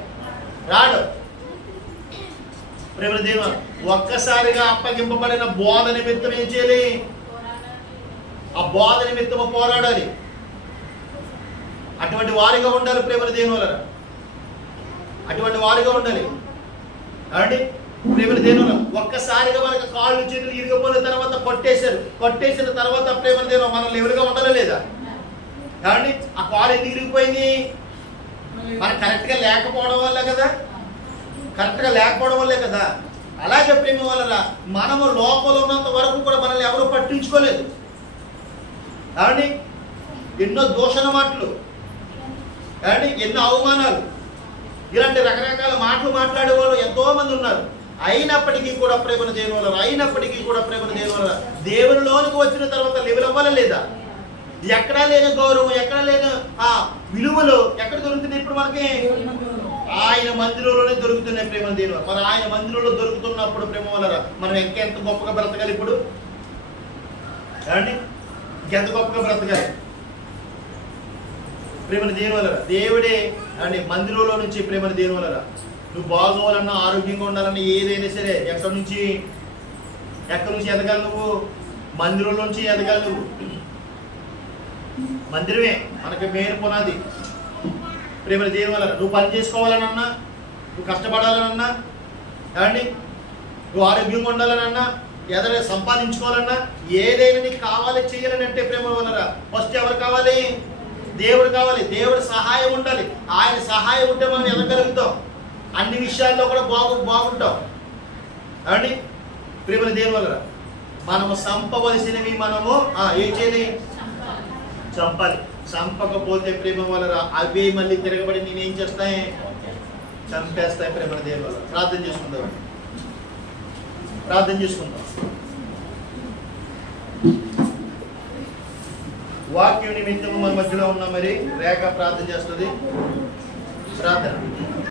రాడు. ప్రేమ దేవుడు ఒక్కసారిగా అప్పగింపబడిన బోధ నిమిత్తం ఏం చేయాలి? ఆ బోధ నిమిత్తము పోరాడాలి. అటువంటి వారిగా ఉండాలి ప్రేమ దేవుల, అటువంటి వారిగా ఉండాలి. కాబట్టి ప్రేమ దేవుల ఒక్కసారిగా మనకు కాళ్ళు చేతులు ఇరిగిపోయిన తర్వాత కొట్టేసిన తర్వాత ప్రేమ దేవుల మనల్ని ఎవరుగా ఉండాలి లేదా? కాబట్టి ఆ కాలు ఎందుకు ఇరిగిపోయింది? మనకు కరెక్ట్గా లేకపోవడం వల్లే కదా. అలాగే ప్రేమ వల్ల మనము లోపల ఉన్నంత వరకు కూడా మనల్ని ఎవరు పట్టించుకోలేదు. కాబట్టి ఎన్నో దూషణ మాటలు, కాబట్టి ఎన్నో అవమానాలు, ఇలాంటి రకరకాల మాటలు మాట్లాడే వాళ్ళు ఎంతో మంది ఉన్నారు. అయినప్పటికీ కూడా ప్రేమ దేవుల దేవునిలోనికి వచ్చిన తర్వాత లెవెల్ అవ్వాలా లేదా? ఎక్కడా లేని గౌరవం, ఎక్కడ లేని ఆ విలువలు ఎక్కడ దొరుకుతున్నాయి? ఇప్పుడు మనకి ఆయన మందిరంలోనే దొరుకుతున్నాయి ప్రేమ దేవుల. మరి ఆయన మందిరంలో దొరుకుతున్నప్పుడు ప్రేమ వల్ల మనం ఎంత గొప్పగా బ్రతకాలి? ఇప్పుడు ఇంకెంత గొప్పగా బ్రతకాలి ప్రేమ దేవుల? దేవుడే అండి మందిరంలో నుంచి ప్రేమ దేవుల నువ్వు బాగోవాలన్నా, ఆరోగ్యంగా ఉండాలన్నా, ఏదైనా సరే ఎక్కడి నుంచి ఎదగాలి? నువ్వు మందిరంలో నుంచి ఎదగాలి. నువ్వు మందిరమే మనకి మెయిన్ పునాది ప్రేమ దేవుల. నువ్వు పని చేసుకోవాలనన్నా, నువ్వు కష్టపడాలనన్నా, ఏమండి నువ్వు ఆరోగ్యంగా ఉండాలనన్నా, ఏదైనా సంపాదించుకోవాలన్నా, ఏదైనా నీకు కావాలి చేయాలని అంటే ప్రేమ వల్ల ఫస్ట్ ఎవరు కావాలి? దేవుడు కావాలి. దేవుడి సహాయం ఉండాలి. ఆయన సహాయం ఉంటే మనం ఎదగలుగుతాం. అన్ని విషయాల్లో కూడా బాగుంటాం. ఏమండి ప్రేమ దేవుల మనము సంపవలసినవి మనము ఏం చేయాలి? చంపాలి. చంపకపోతే ప్రేమ వల్ల అవే మళ్ళీ తిరగబడి నేనేం చేస్తాయి? చంపేస్తాయి ప్రేమ దేవుల. ప్రార్థన చేసుకుందాం. వాక్యం నిమిత్తము మన మధ్యలో ఉన్న మరి రేఖ ప్రార్థన చేస్తుంది. ప్రార్థన.